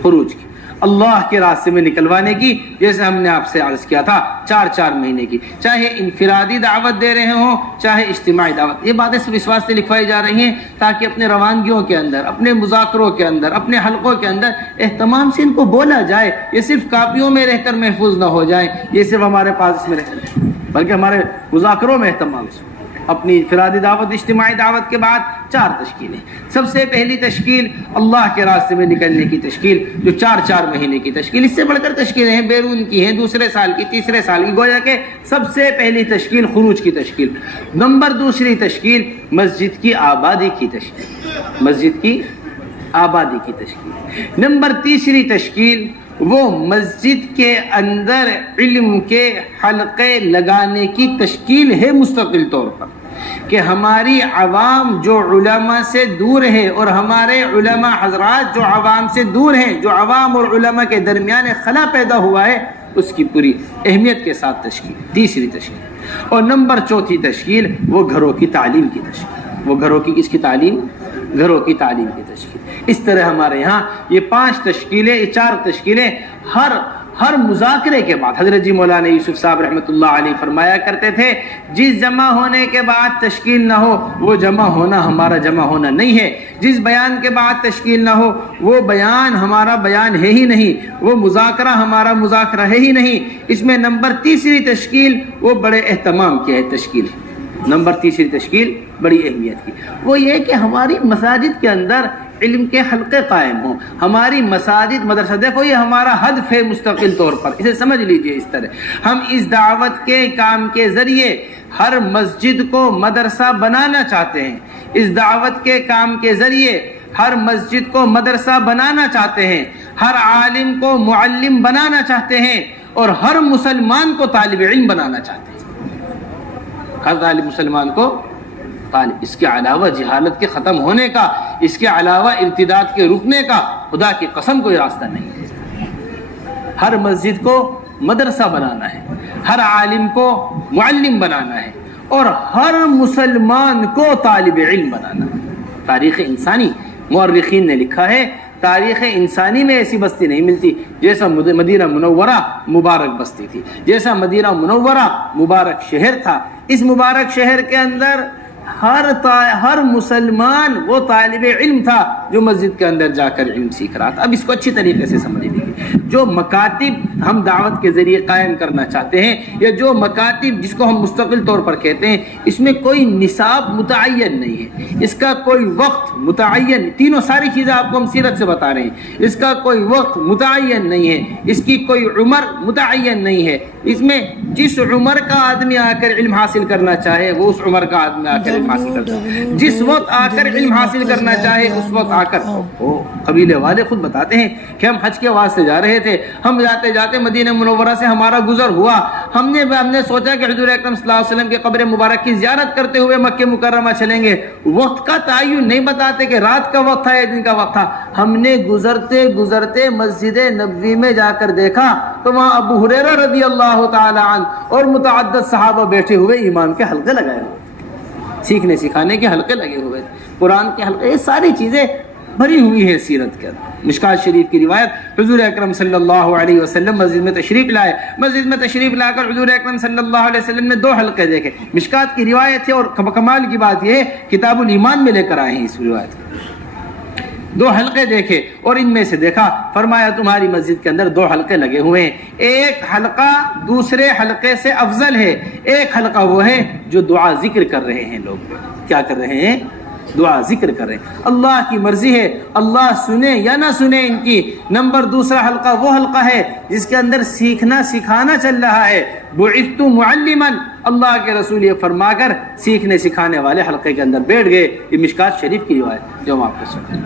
خروج کی، اللہ کے راستے میں نکلوانے کی. جیسے ہم نے آپ سے عرض کیا تھا 4 مہینے کی، چاہے انفرادی دعوت دے رہے ہوں چاہے اجتماعی دعوت. یہ باتیں صرف اس واسطے لکھوائی جا رہی ہیں تاکہ اپنے روانگیوں کے اندر، اپنے مذاکروں کے اندر، اپنے حلقوں کے اندر اہتمام سے ان کو بولا جائے. یہ صرف کاپیوں میں رہ کر محفوظ نہ ہو جائیں، یہ صرف ہمارے پاس اس میں رہ کر، بلکہ ہمارے مذاکروں میں اہتمام سے. اپنی انفرادی دعوت، اجتماعی دعوت کے بعد 4 تشکیلیں. سب سے پہلی تشکیل اللہ کے راستے میں نکلنے کی تشکیل، جو 4 مہینے کی تشکیل. اس سے بڑھ کر تشکیلیں ہیں، بیرون کی ہیں، دوسرے سال کی، تیسرے سال کی. گویا کہ سب سے پہلی تشکیل خروج کی تشکیل. نمبر 2 تشکیل مسجد کی آبادی کی تشکیل. مسجد کی آبادی کی تشکیل. نمبر 3 تشکیل وہ مسجد کے اندر علم کے حلقے لگانے کی تشکیل ہے مستقل طور پر، کہ ہماری عوام جو علماء سے دور ہے اور ہمارے علماء حضرات جو عوام سے دور ہیں، جو عوام اور علماء کے درمیان خلا پیدا ہوا ہے، اس کی پوری اہمیت کے ساتھ تشکیل. 3 تشکیل. اور نمبر 4 تشکیل وہ گھروں کی تعلیم کی تشکیل. وہ گھروں کی کس کی تعلیم؟ گھروں کی تعلیم کی تشکیل. اس طرح ہمارے یہاں یہ 5 تشکیلیں، یہ 4 تشکیلیں ہر مذاکرے کے بعد. حضرت جی مولانا یوسف صاحب رحمۃ اللہ علیہ فرمایا کرتے تھے جس جمع ہونے کے بعد تشکیل نہ ہو وہ جمع ہونا ہمارا جمع ہونا نہیں ہے. جس بیان کے بعد تشکیل نہ ہو وہ بیان ہمارا بیان ہے ہی نہیں، وہ مذاکرہ ہمارا مذاکرہ ہے ہی نہیں. اس میں نمبر 3 تشکیل وہ بڑے اہتمام کی ہے تشکیل. نمبر 3 تشکیل بڑی اہمیت کی، وہ یہ کہ ہماری مساجد کے اندر علم کے حلقے قائم ہوں. ہماری مساجد مدرسہ، دیکھو یہ ہمارا ہدف ہے مستقل طور پر، اسے سمجھ لیجئے. اس طرح ہم اس دعوت کے کام کے ذریعے ہر مسجد کو مدرسہ بنانا چاہتے ہیں. اس دعوت کے کام کے ذریعے ہر مسجد کو مدرسہ بنانا چاہتے ہیں، ہر عالم کو معلم بنانا چاہتے ہیں اور ہر مسلمان کو طالب علم بنانا چاہتے ہیں. ہر طالب مسلمان کو طالب. اس کے علاوہ جہالت کے ختم ہونے کا، اس کے علاوہ ارتداد کے رکنے کا خدا کی قسم کوئی راستہ نہیں ہے. ہر مسجد کو مدرسہ بنانا ہے، ہر عالم کو معلم بنانا ہے اور ہر مسلمان کو طالب علم بنانا ہے. تاریخ انسانی مورخین نے لکھا ہے تاریخ انسانی میں ایسی بستی نہیں ملتی جیسا مدینہ منورہ مبارک بستی تھی، جیسا مدینہ منورہ مبارک شہر تھا. اس مبارک شہر کے اندر ہر مسلمان وہ طالب علم تھا جو مسجد کے اندر جا کر علم سیکھ رہا تھا. اب اس کو اچھی طریقے سے سمجھ لیجیے. جو مکاتب ہم دعوت کے ذریعے قائم کرنا چاہتے ہیں یا جو مکاتب جس کو ہم مستقل طور پر کہتے ہیں، اس میں کوئی نصاب متعین نہیں ہے، اس کا کوئی وقت متعین، تینوں ساری چیزیں آپ کو ہم سیرت سے بتا رہے ہیں، اس کا کوئی وقت متعین نہیں ہے، اس کی کوئی عمر متعین نہیں ہے، اس میں جس عمر کا آدمی آ کر علم حاصل کرنا چاہے وہ اس عمر کا آدمی آ کر علم حاصل کرتا ہے، جس وقت آ کر علم حاصل کرنا چاہے اس وقت آ کر۔ قبیلے والے خود بتاتے ہیں کہ ہم حج کے واسطے جا رہے تھے، ہم جاتے جاتے مدینہ منورہ سے ہمارا گزر ہوا، ہم نے سوچا کہ حضور اکرم صلی اللہ علیہ وسلم کے قبر مبارک کی زیارت کرتے ہوئے مکہ مکرمہ چلیں گے، وقت کا تعین نہیں بتاتے کہ رات کا وقت تھا یا دن کا وقت تھا، ہم نے گزرتے گزرتے مسجد نبوی میں جا کر دیکھا تو وہاں ابو ہریرہ رضی اللہ تعالی عنہ اور متعدد صحابہ بیٹھے ہوئے ایمان کے حلقے لگائے ہوئے، سیکھنے سکھانے کے حلقے لگے ہوئے، قرآن کے حلقے، یہ ساری چیزیں بھری ہوئی ہے سیرت کے اندر۔ مشکات شریف کی روایت، حضور اکرم صلی اللہ علیہ وسلم مسجد میں تشریف لائے، مسجد میں تشریف لا کر حضور اکرم صلی اللہ علیہ وسلم نے 2 حلقے دیکھے، مشکات کی روایت ہے، اور کمال کی بات یہ ہے کتاب الایمان میں لے کر آئے ہیں اس روایت کو۔ 2 حلقے دیکھے اور ان میں سے دیکھا، فرمایا تمہاری مسجد کے اندر 2 حلقے لگے ہوئے ہیں، ایک حلقہ دوسرے حلقے سے افضل ہے، ایک حلقہ وہ ہے جو دعا ذکر کر رہے ہیں، لوگ کیا کر رہے ہیں؟ دعا ذکر کر رہے ہیں، اللہ کی مرضی ہے اللہ سنے یا نہ سنے ان کی۔ نمبر دوسرا حلقہ وہ حلقہ ہے جس کے اندر سیکھنا سکھانا چل رہا ہے، بعثت معلما، اللہ کے رسول یہ فرما کر سیکھنے سکھانے والے حلقے کے اندر بیٹھ گئے۔ یہ مشکات شریف کی روایت جو ہم آپ کو سنائیں۔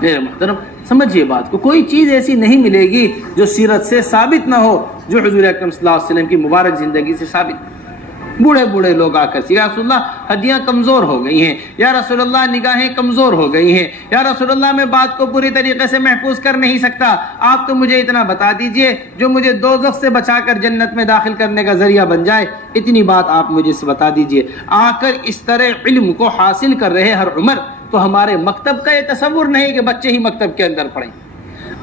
میرے محترم سمجھیے بات کو، کوئی چیز ایسی نہیں ملے گی جو سیرت سے ثابت نہ ہو، جو حضور اکرم صلی اللہ علیہ وسلم کی مبارک زندگی سے ثابت۔ بوڑھے بوڑھے لوگ آ کر یا رسول اللہ ہڈیاں کمزور ہو گئی ہیں، یا رسول اللہ نگاہیں کمزور ہو گئی ہیں، یا رسول اللہ میں بات کو پوری طریقے سے محفوظ کر نہیں سکتا، آپ تو مجھے اتنا بتا دیجئے جو مجھے دوزخ سے بچا کر جنت میں داخل کرنے کا ذریعہ بن جائے، اتنی بات آپ مجھے سے بتا دیجئے۔ آ کر اس طرح علم کو حاصل کر رہے ہر عمر، تو ہمارے مکتب کا یہ تصور نہیں کہ بچے ہی مکتب کے اندر پڑھیں،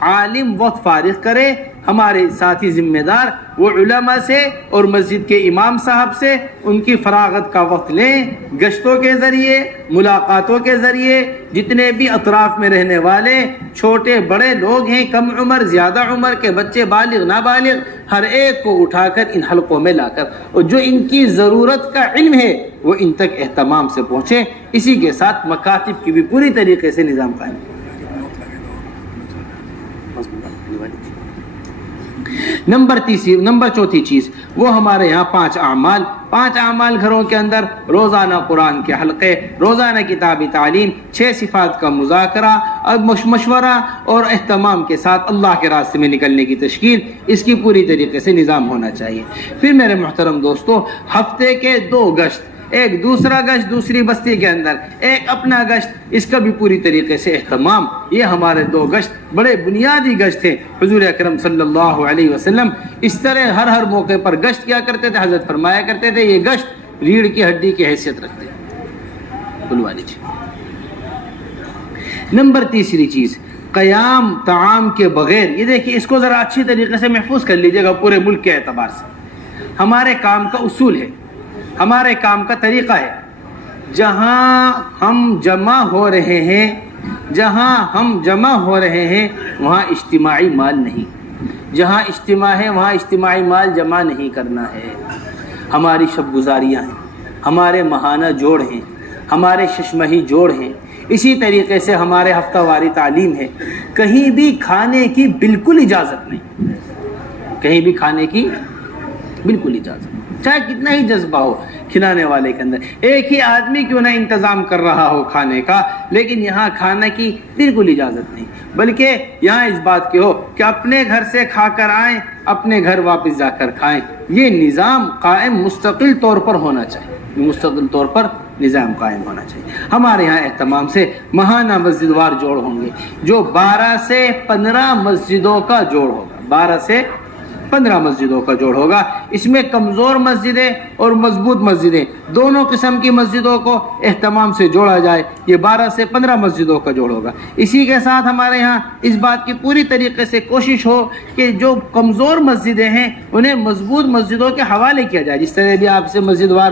عالم وقت فارغ کرے، ہمارے ساتھی ذمہ دار وہ علماء سے اور مسجد کے امام صاحب سے ان کی فراغت کا وقت لیں، گشتوں کے ذریعے، ملاقاتوں کے ذریعے، جتنے بھی اطراف میں رہنے والے چھوٹے بڑے لوگ ہیں، کم عمر زیادہ عمر کے بچے، بالغ نابالغ، ہر ایک کو اٹھا کر ان حلقوں میں لا کر، اور جو ان کی ضرورت کا علم ہے وہ ان تک اہتمام سے پہنچے۔ اسی کے ساتھ مکاتب کی بھی پوری طریقے سے نظام قائم۔ نمبر چوتھی چیز وہ ہمارے یہاں 5 اعمال گھروں کے اندر، روزانہ قرآن کے حلقے، روزانہ کتابی تعلیم، 6 صفات کا مذاکرہ اور مشورہ اور اہتمام کے ساتھ اللہ کے راستے میں نکلنے کی تشکیل، اس کی پوری طریقے سے نظام ہونا چاہیے۔ پھر میرے محترم دوستو، ہفتے کے 2 گشت، ایک دوسرا گشت دوسری بستی کے اندر، ایک اپنا گشت، اس کا بھی پوری طریقے سے اہتمام۔ یہ ہمارے 2 گشت بڑے بنیادی گشت ہیں۔ حضور اکرم صلی اللہ علیہ وسلم اس طرح ہر موقع پر گشت کیا کرتے تھے، حضرت فرمایا کرتے تھے یہ گشت ریڑھ کی ہڈی کی حیثیت رکھتے ہیں۔ بلوا لیجیے۔ نمبر تیسری چیز، قیام طعام کے بغیر، یہ دیکھیے اس کو ذرا اچھی طریقے سے محفوظ کر لیجیے گا پورے ملک کے اعتبار سے۔ ہمارے کام کا اصول ہے، ہمارے کام کا طریقہ ہے، جہاں ہم جمع ہو رہے ہیں وہاں اجتماعی مال نہیں، جہاں اجتماع ہے وہاں اجتماعی مال جمع نہیں کرنا ہے۔ ہماری شب گزاریاں ہیں، ہمارے ماہانہ جوڑ ہیں، ہمارے ششمہی جوڑ ہیں، اسی طریقے سے ہمارے ہفتہ واری تعلیم ہے۔ کہیں بھی کھانے کی بالکل اجازت نہیں، کہیں بھی کھانے کی بالکل اجازت نہیں، چاہے کتنا ہی جذبہ ہو کھلانے والے کے اندر، ایک ہی آدمی کیوں نہ انتظام کر رہا ہو کھانے کا، لیکن یہاں کھانے کی بالکل اجازت نہیں، بلکہ یہاں اس بات کی ہو کہ اپنے گھر سے کھا کر آئیں، اپنے گھر واپس جا کر کھائیں۔ یہ نظام قائم مستقل طور پر ہونا چاہیے، مستقل طور پر نظام قائم ہونا چاہیے۔ ہمارے یہاں اہتمام سے ماہانہ مسجد وار جوڑ ہوں گے، جو 12 سے 15 مسجدوں کا جوڑ ہوگا، 12 سے 15 مسجدوں کا جوڑ ہوگا۔ اس میں کمزور مسجدیں اور مضبوط مسجدیں دونوں قسم کی مسجدوں کو اہتمام سے جوڑا جائے، یہ 12 سے 15 مسجدوں کا جوڑ ہوگا۔ اسی کے ساتھ ہمارے یہاں اس بات کی پوری طریقے سے کوشش ہو کہ جو کمزور مسجدیں ہیں انہیں مضبوط مسجدوں کے حوالے کیا جائے، جس طرح بھی آپ سے مسجد وار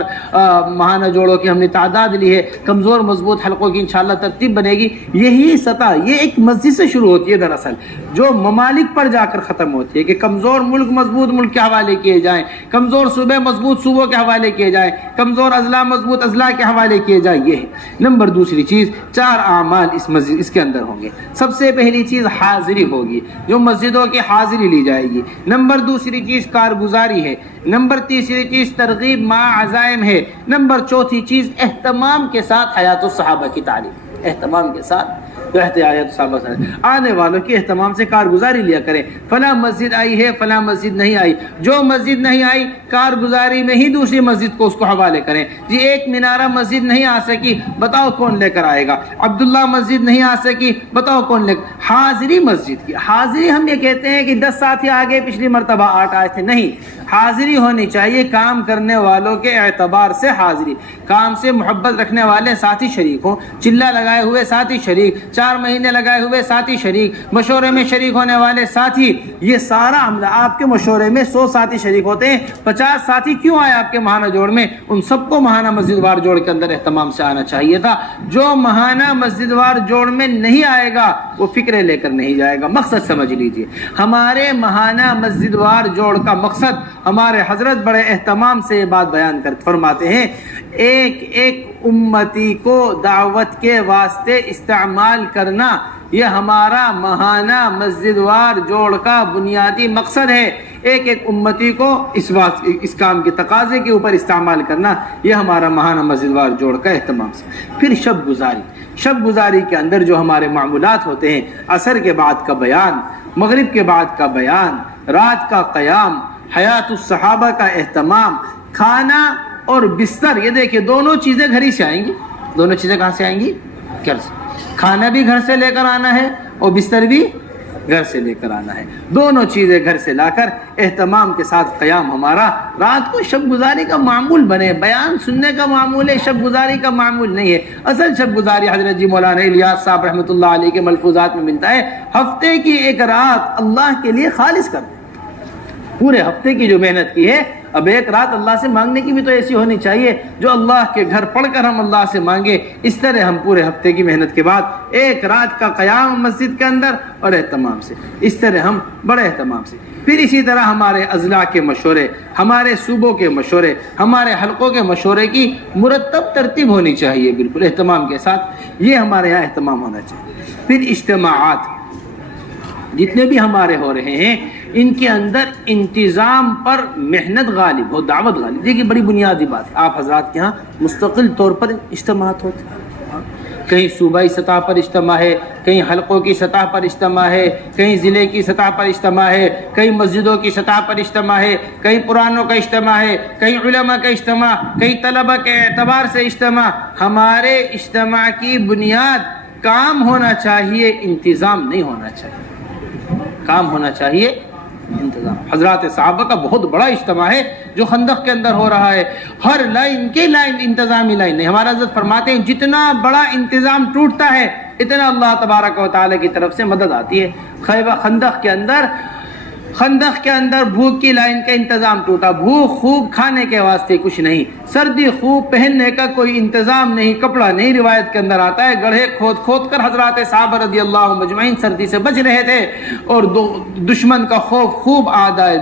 ماہانہ جوڑوں کی ہم نے تعداد لی ہے، کمزور مضبوط حلقوں کی انشاءاللہ ترتیب بنے گی۔ یہی سطح یہ ایک مسجد سے شروع ہوتی ہے، دراصل جو ممالک پر جا کر ختم ہوتی ہے، کہ کمزور ملک ملک مضبوط ملک کے حوالے کیے جائیں، کمزور صوبے مضبوط صوبوں کے حوالے کیے جائیں، کمزور اضلاع مضبوط اضلاع کے حوالے کیے جائیں. یہ ہے نمبر. دوسری چیز 4 اعمال اس مسجد اس کے اندر ہوں گے. سب سے پہلی چیز حاضری ہوگی، جو مسجدوں کی حاضری لی جائے گی. نمبر دوسری چیز کارگزاری ہے. نمبر تیسری چیز ترغیب مع عزائم ہے. نمبر چوتھی چیز اہتمام کے ساتھ حیات الصحابہ کی تعلیم. اہتمام کے ساتھ آنے والوں کی اہتمام سے کارگزاری لیا کریں. فلاں مسجد آئی ہے، فلاں مسجد نہیں آئی. جو مسجد نہیں آئی کارگزاری میں ہی دوسری مسجد کو اس کو حوالے کریں. جی ایک مینارہ مسجد نہیں آ سکی، بتاؤ کون لے کر آئے گا. عبداللہ مسجد نہیں آ سکی، بتاؤ کون لے کر. حاضری مسجد کی حاضری. ہم یہ کہتے ہیں کہ 10 ساتھی آگے پچھلی مرتبہ 8 آئے تھے، نہیں. حاضری ہونی چاہیے کام کرنے والوں کے اعتبار سے. حاضری کام سے محبت رکھنے والے ساتھی شریک ہوں، چلہ لگائے ہوئے ساتھی شریک، 4 مہینے لگائے ہوئے ساتھی شریک، مشورے میں شریک ہونے والے ساتھی. یہ سارا عملہ آپ کے مشورے میں 100 ساتھی شریک ہوتے ہیں. 50 ساتھی کیوں آئے آپ کے ماہانہ جوڑ میں؟ ان سب کو ماہانہ مسجد وار جوڑ کے اندر اہتمام سے آنا چاہیے تھا. جو ماہانہ مسجد وار جوڑ میں نہیں آئے گا وہ فکرے لے کر نہیں جائے گا. مقصد سمجھ لیجئے، ہمارے ماہانہ مسجد وار جوڑ کا مقصد، ہمارے حضرت بڑے اہتمام سے یہ بات بیان کر فرماتے ہیں، ایک ایک امتی کو دعوت کے واسطے استعمال کرنا، یہ ہمارا ماہانہ مسجد وار جوڑ کا بنیادی مقصد ہے. ایک ایک امتی کو اس کام کے تقاضے کے اوپر استعمال کرنا، یہ ہمارا ماہانہ مسجد وار جوڑ کا اہتمام سے. پھر شب گزاری. شب گزاری کے اندر جو ہمارے معمولات ہوتے ہیں، عصر کے بعد کا بیان، مغرب کے بعد کا بیان، رات کا قیام، حیات الصحابہ کا اہتمام، کھانا اور بستر. یہ دیکھیں دونوں چیزیں گھر ہی سے آئیں گی. دونوں چیزیں کہاں سے آئیں گی؟ گھر سے. کھانا بھی گھر سے لے کر آنا ہے اور بستر بھی گھر سے لے کر آنا ہے. دونوں چیزیں گھر سے لا کر اہتمام کے ساتھ قیام ہمارا. رات کو شب گزاری کا معمول بنے. بیان سننے کا معمول ہے، شب گزاری کا معمول نہیں ہے. اصل شب گزاری حضرت جی مولانا الیاس صاحب رحمۃ اللہ علیہ کے ملفوظات میں ملتا ہے، ہفتے کی ایک رات اللہ کے لیے خالص کر دیں. پورے ہفتے کی جو محنت کی ہے، اب ایک رات اللہ سے مانگنے کی بھی تو ایسی ہونی چاہیے جو اللہ کے گھر پڑھ کر ہم اللہ سے مانگے. اس طرح ہم پورے ہفتے کی محنت کے بعد ایک رات کا قیام مسجد کے اندر اور اہتمام سے، اس طرح ہم بڑے اہتمام سے. پھر اسی طرح ہمارے اضلاع کے مشورے، ہمارے صوبوں کے مشورے، ہمارے حلقوں کے مشورے کی مرتب ترتیب ہونی چاہیے، بالکل اہتمام کے ساتھ. یہ ہمارے یہاں اہتمام ہونا چاہیے. پھر اجتماعات جتنے بھی ہمارے ہو رہے ہیں، ان کے اندر انتظام پر محنت غالب ہو، دعوت غالب. دیکھیے بڑی بنیادی بات ہے، آپ حضرات کے ہاں مستقل طور پر اجتماعات ہوتے ہیں. کہیں صوبائی سطح پر اجتماع ہے، کہیں حلقوں کی سطح پر اجتماع ہے، کہیں ضلع کی سطح پر اجتماع ہے، کہیں مسجدوں کی سطح پر اجتماع ہے، کہیں پرانوں کا اجتماع ہے، کہیں علماء کا اجتماع، کہیں طلبہ کے اعتبار سے اجتماع. ہمارے اجتماع کی بنیاد کام ہونا چاہیے، انتظام نہیں ہونا چاہیے. کام ہونا چاہیے، انتظام. حضرات صحابہ کا بہت بڑا اجتماع ہے جو خندق کے اندر ہو رہا ہے. ہر لائن کے لائن انتظامی لائن نہیں. ہمارا حضرت فرماتے ہیں جتنا بڑا انتظام ٹوٹتا ہے اتنا اللہ تبارک و تعالی کی طرف سے مدد آتی ہے. خندق کے اندر بھوک کی لائن کا انتظام ٹوٹا. بھوک خوب کھانے کے واسطے کچھ نہیں، سردی خوب پہننے کا کوئی انتظام نہیں، کپڑا نہیں. روایت کے اندر آتا ہے گڑھے کھود کھود کر حضرات صحابہ رضی اللہ عنہم مجمعین سردی سے بچ رہے تھے. اور دشمن کا خوف خوب آدا ہے،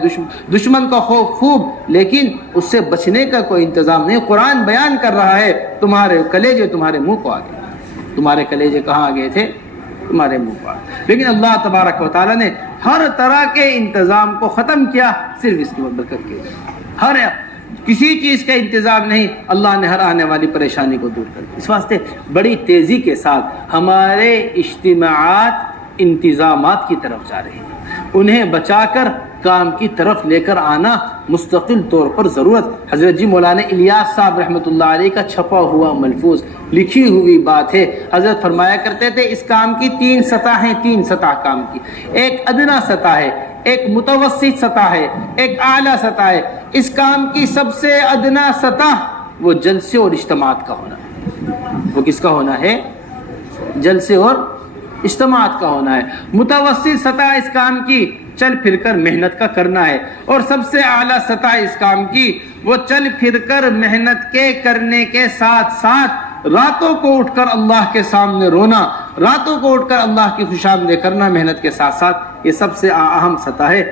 دشمن کا خوف خوب، لیکن اس سے بچنے کا کوئی انتظام نہیں. قرآن بیان کر رہا ہے تمہارے کلیجے تمہارے منہ کو آ گئے. تمہارے کلیجے کہاں آ گئے تھے؟ تمہارے منہ پر. لیکن اللہ تبارک و تعالیٰ نے ہر طرح کے انتظام کو ختم کیا صرف اس کی برکت کے. ہر کسی چیز کا انتظام نہیں، اللہ نے ہر آنے والی پریشانی کو دور کر دیا. اس واسطے بڑی تیزی کے ساتھ ہمارے اجتماعات انتظامات کی طرف جا رہے ہیں. انہیں بچا کر کام کی طرف لے کر آنا مستقل طور پر ضرورت. حضرت جی مولانا الیاس صاحب رحمۃ اللہ علیہ کا چھپا ہوا ملفوظ، لکھی ہوئی بات ہے. حضرت فرمایا کرتے تھے اس کام کی 3 سطح ہیں. 3 سطح کام کی، ایک ادنا سطح ہے، ایک متوسط سطح ہے، ایک اعلیٰ سطح ہے. اس کام کی سب سے ادنا سطح وہ جلسے اور اجتماعات کا ہونا ہے. وہ کس کا ہونا ہے؟ جلسے اور اجتماعات کا ہونا ہے. متوسط سطح اس کام کی چل پھر کر محنت کا کرنا ہے، اور سب سے اعلیٰ سطح اس کام کی وہ چل پھر کر محنت کے کرنے کے ساتھ ساتھ راتوں کو اٹھ کر اللہ کے سامنے رونا، راتوں کو اٹھ کر اللہ کی خوشامدی کرنا محنت کے ساتھ ساتھ. یہ سب سے اہم سطح ہے.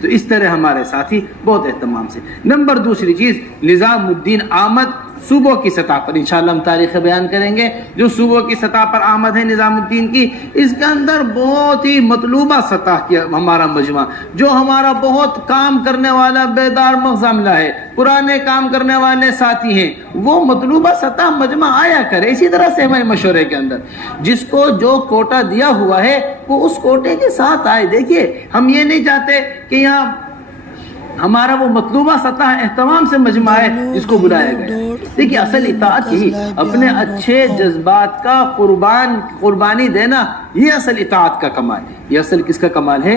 تو اس طرح ہمارے ساتھی بہت اہتمام سے. نمبر دوسری چیز نظام الدین آمد صوبوں کی سطح پر انشاءاللہ ہم تاریخ بیان کریں گے. جو صوبوں کی سطح پر آمد ہے نظام الدین کی, اس کے اندر بہت ہی مطلوبہ سطح کی ہمارا مجمع, جو ہمارا بہت کام کرنے والا بیدار مغز عملہ ہے, پرانے کام کرنے والے ساتھی ہیں, وہ مطلوبہ سطح مجمع آیا کرے. اسی طرح سے ہمارے مشورے کے اندر جس کو جو کوٹا دیا ہوا ہے وہ اس کوٹے کے ساتھ آئے. دیکھیے ہم یہ نہیں چاہتے کہ یہاں ہمارا وہ مطلوبہ سطح اہتمام سے مجمع ہے جس کو بلایا گیا. دیکھیے اصل اطاعت ہی اپنے اچھے جذبات کا قربانی دینا, یہ اصل اطاعت کا کمال ہے. یہ اصل کس کا کمال ہے؟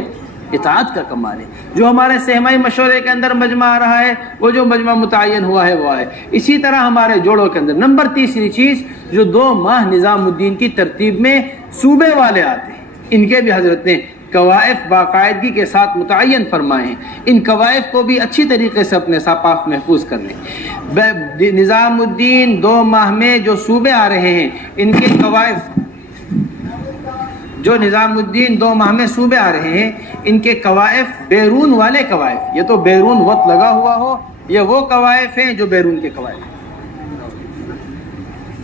اطاعت کا کمال ہے. جو ہمارے سہمائی مشورے کے اندر مجمع آ رہا ہے وہ جو مجمع متعین ہوا ہے وہ ہے. اسی طرح ہمارے جوڑوں کے اندر نمبر تیسری چیز جو 2 ماہ نظام الدین کی ترتیب میں صوبے والے آتے ہیں, ان کے بھی حضرت نے قوائف باقاعدگی کے ساتھ متعین فرمائے ہیں. ان قوائف کو بھی اچھی طریقے سے اپنے ساتھ محفوظ کر لیں. نظام الدین 2 ماہ میں جو صوبے آ رہے ہیں ان کے قوائف, جو نظام الدین 2 ماہ میں صوبے آ رہے ہیں ان کے قوائف بیرون والے قوائف, یہ تو بیرون وقت لگا ہوا ہو, یہ وہ قوائف ہیں جو بیرون کے قوائف ہیں.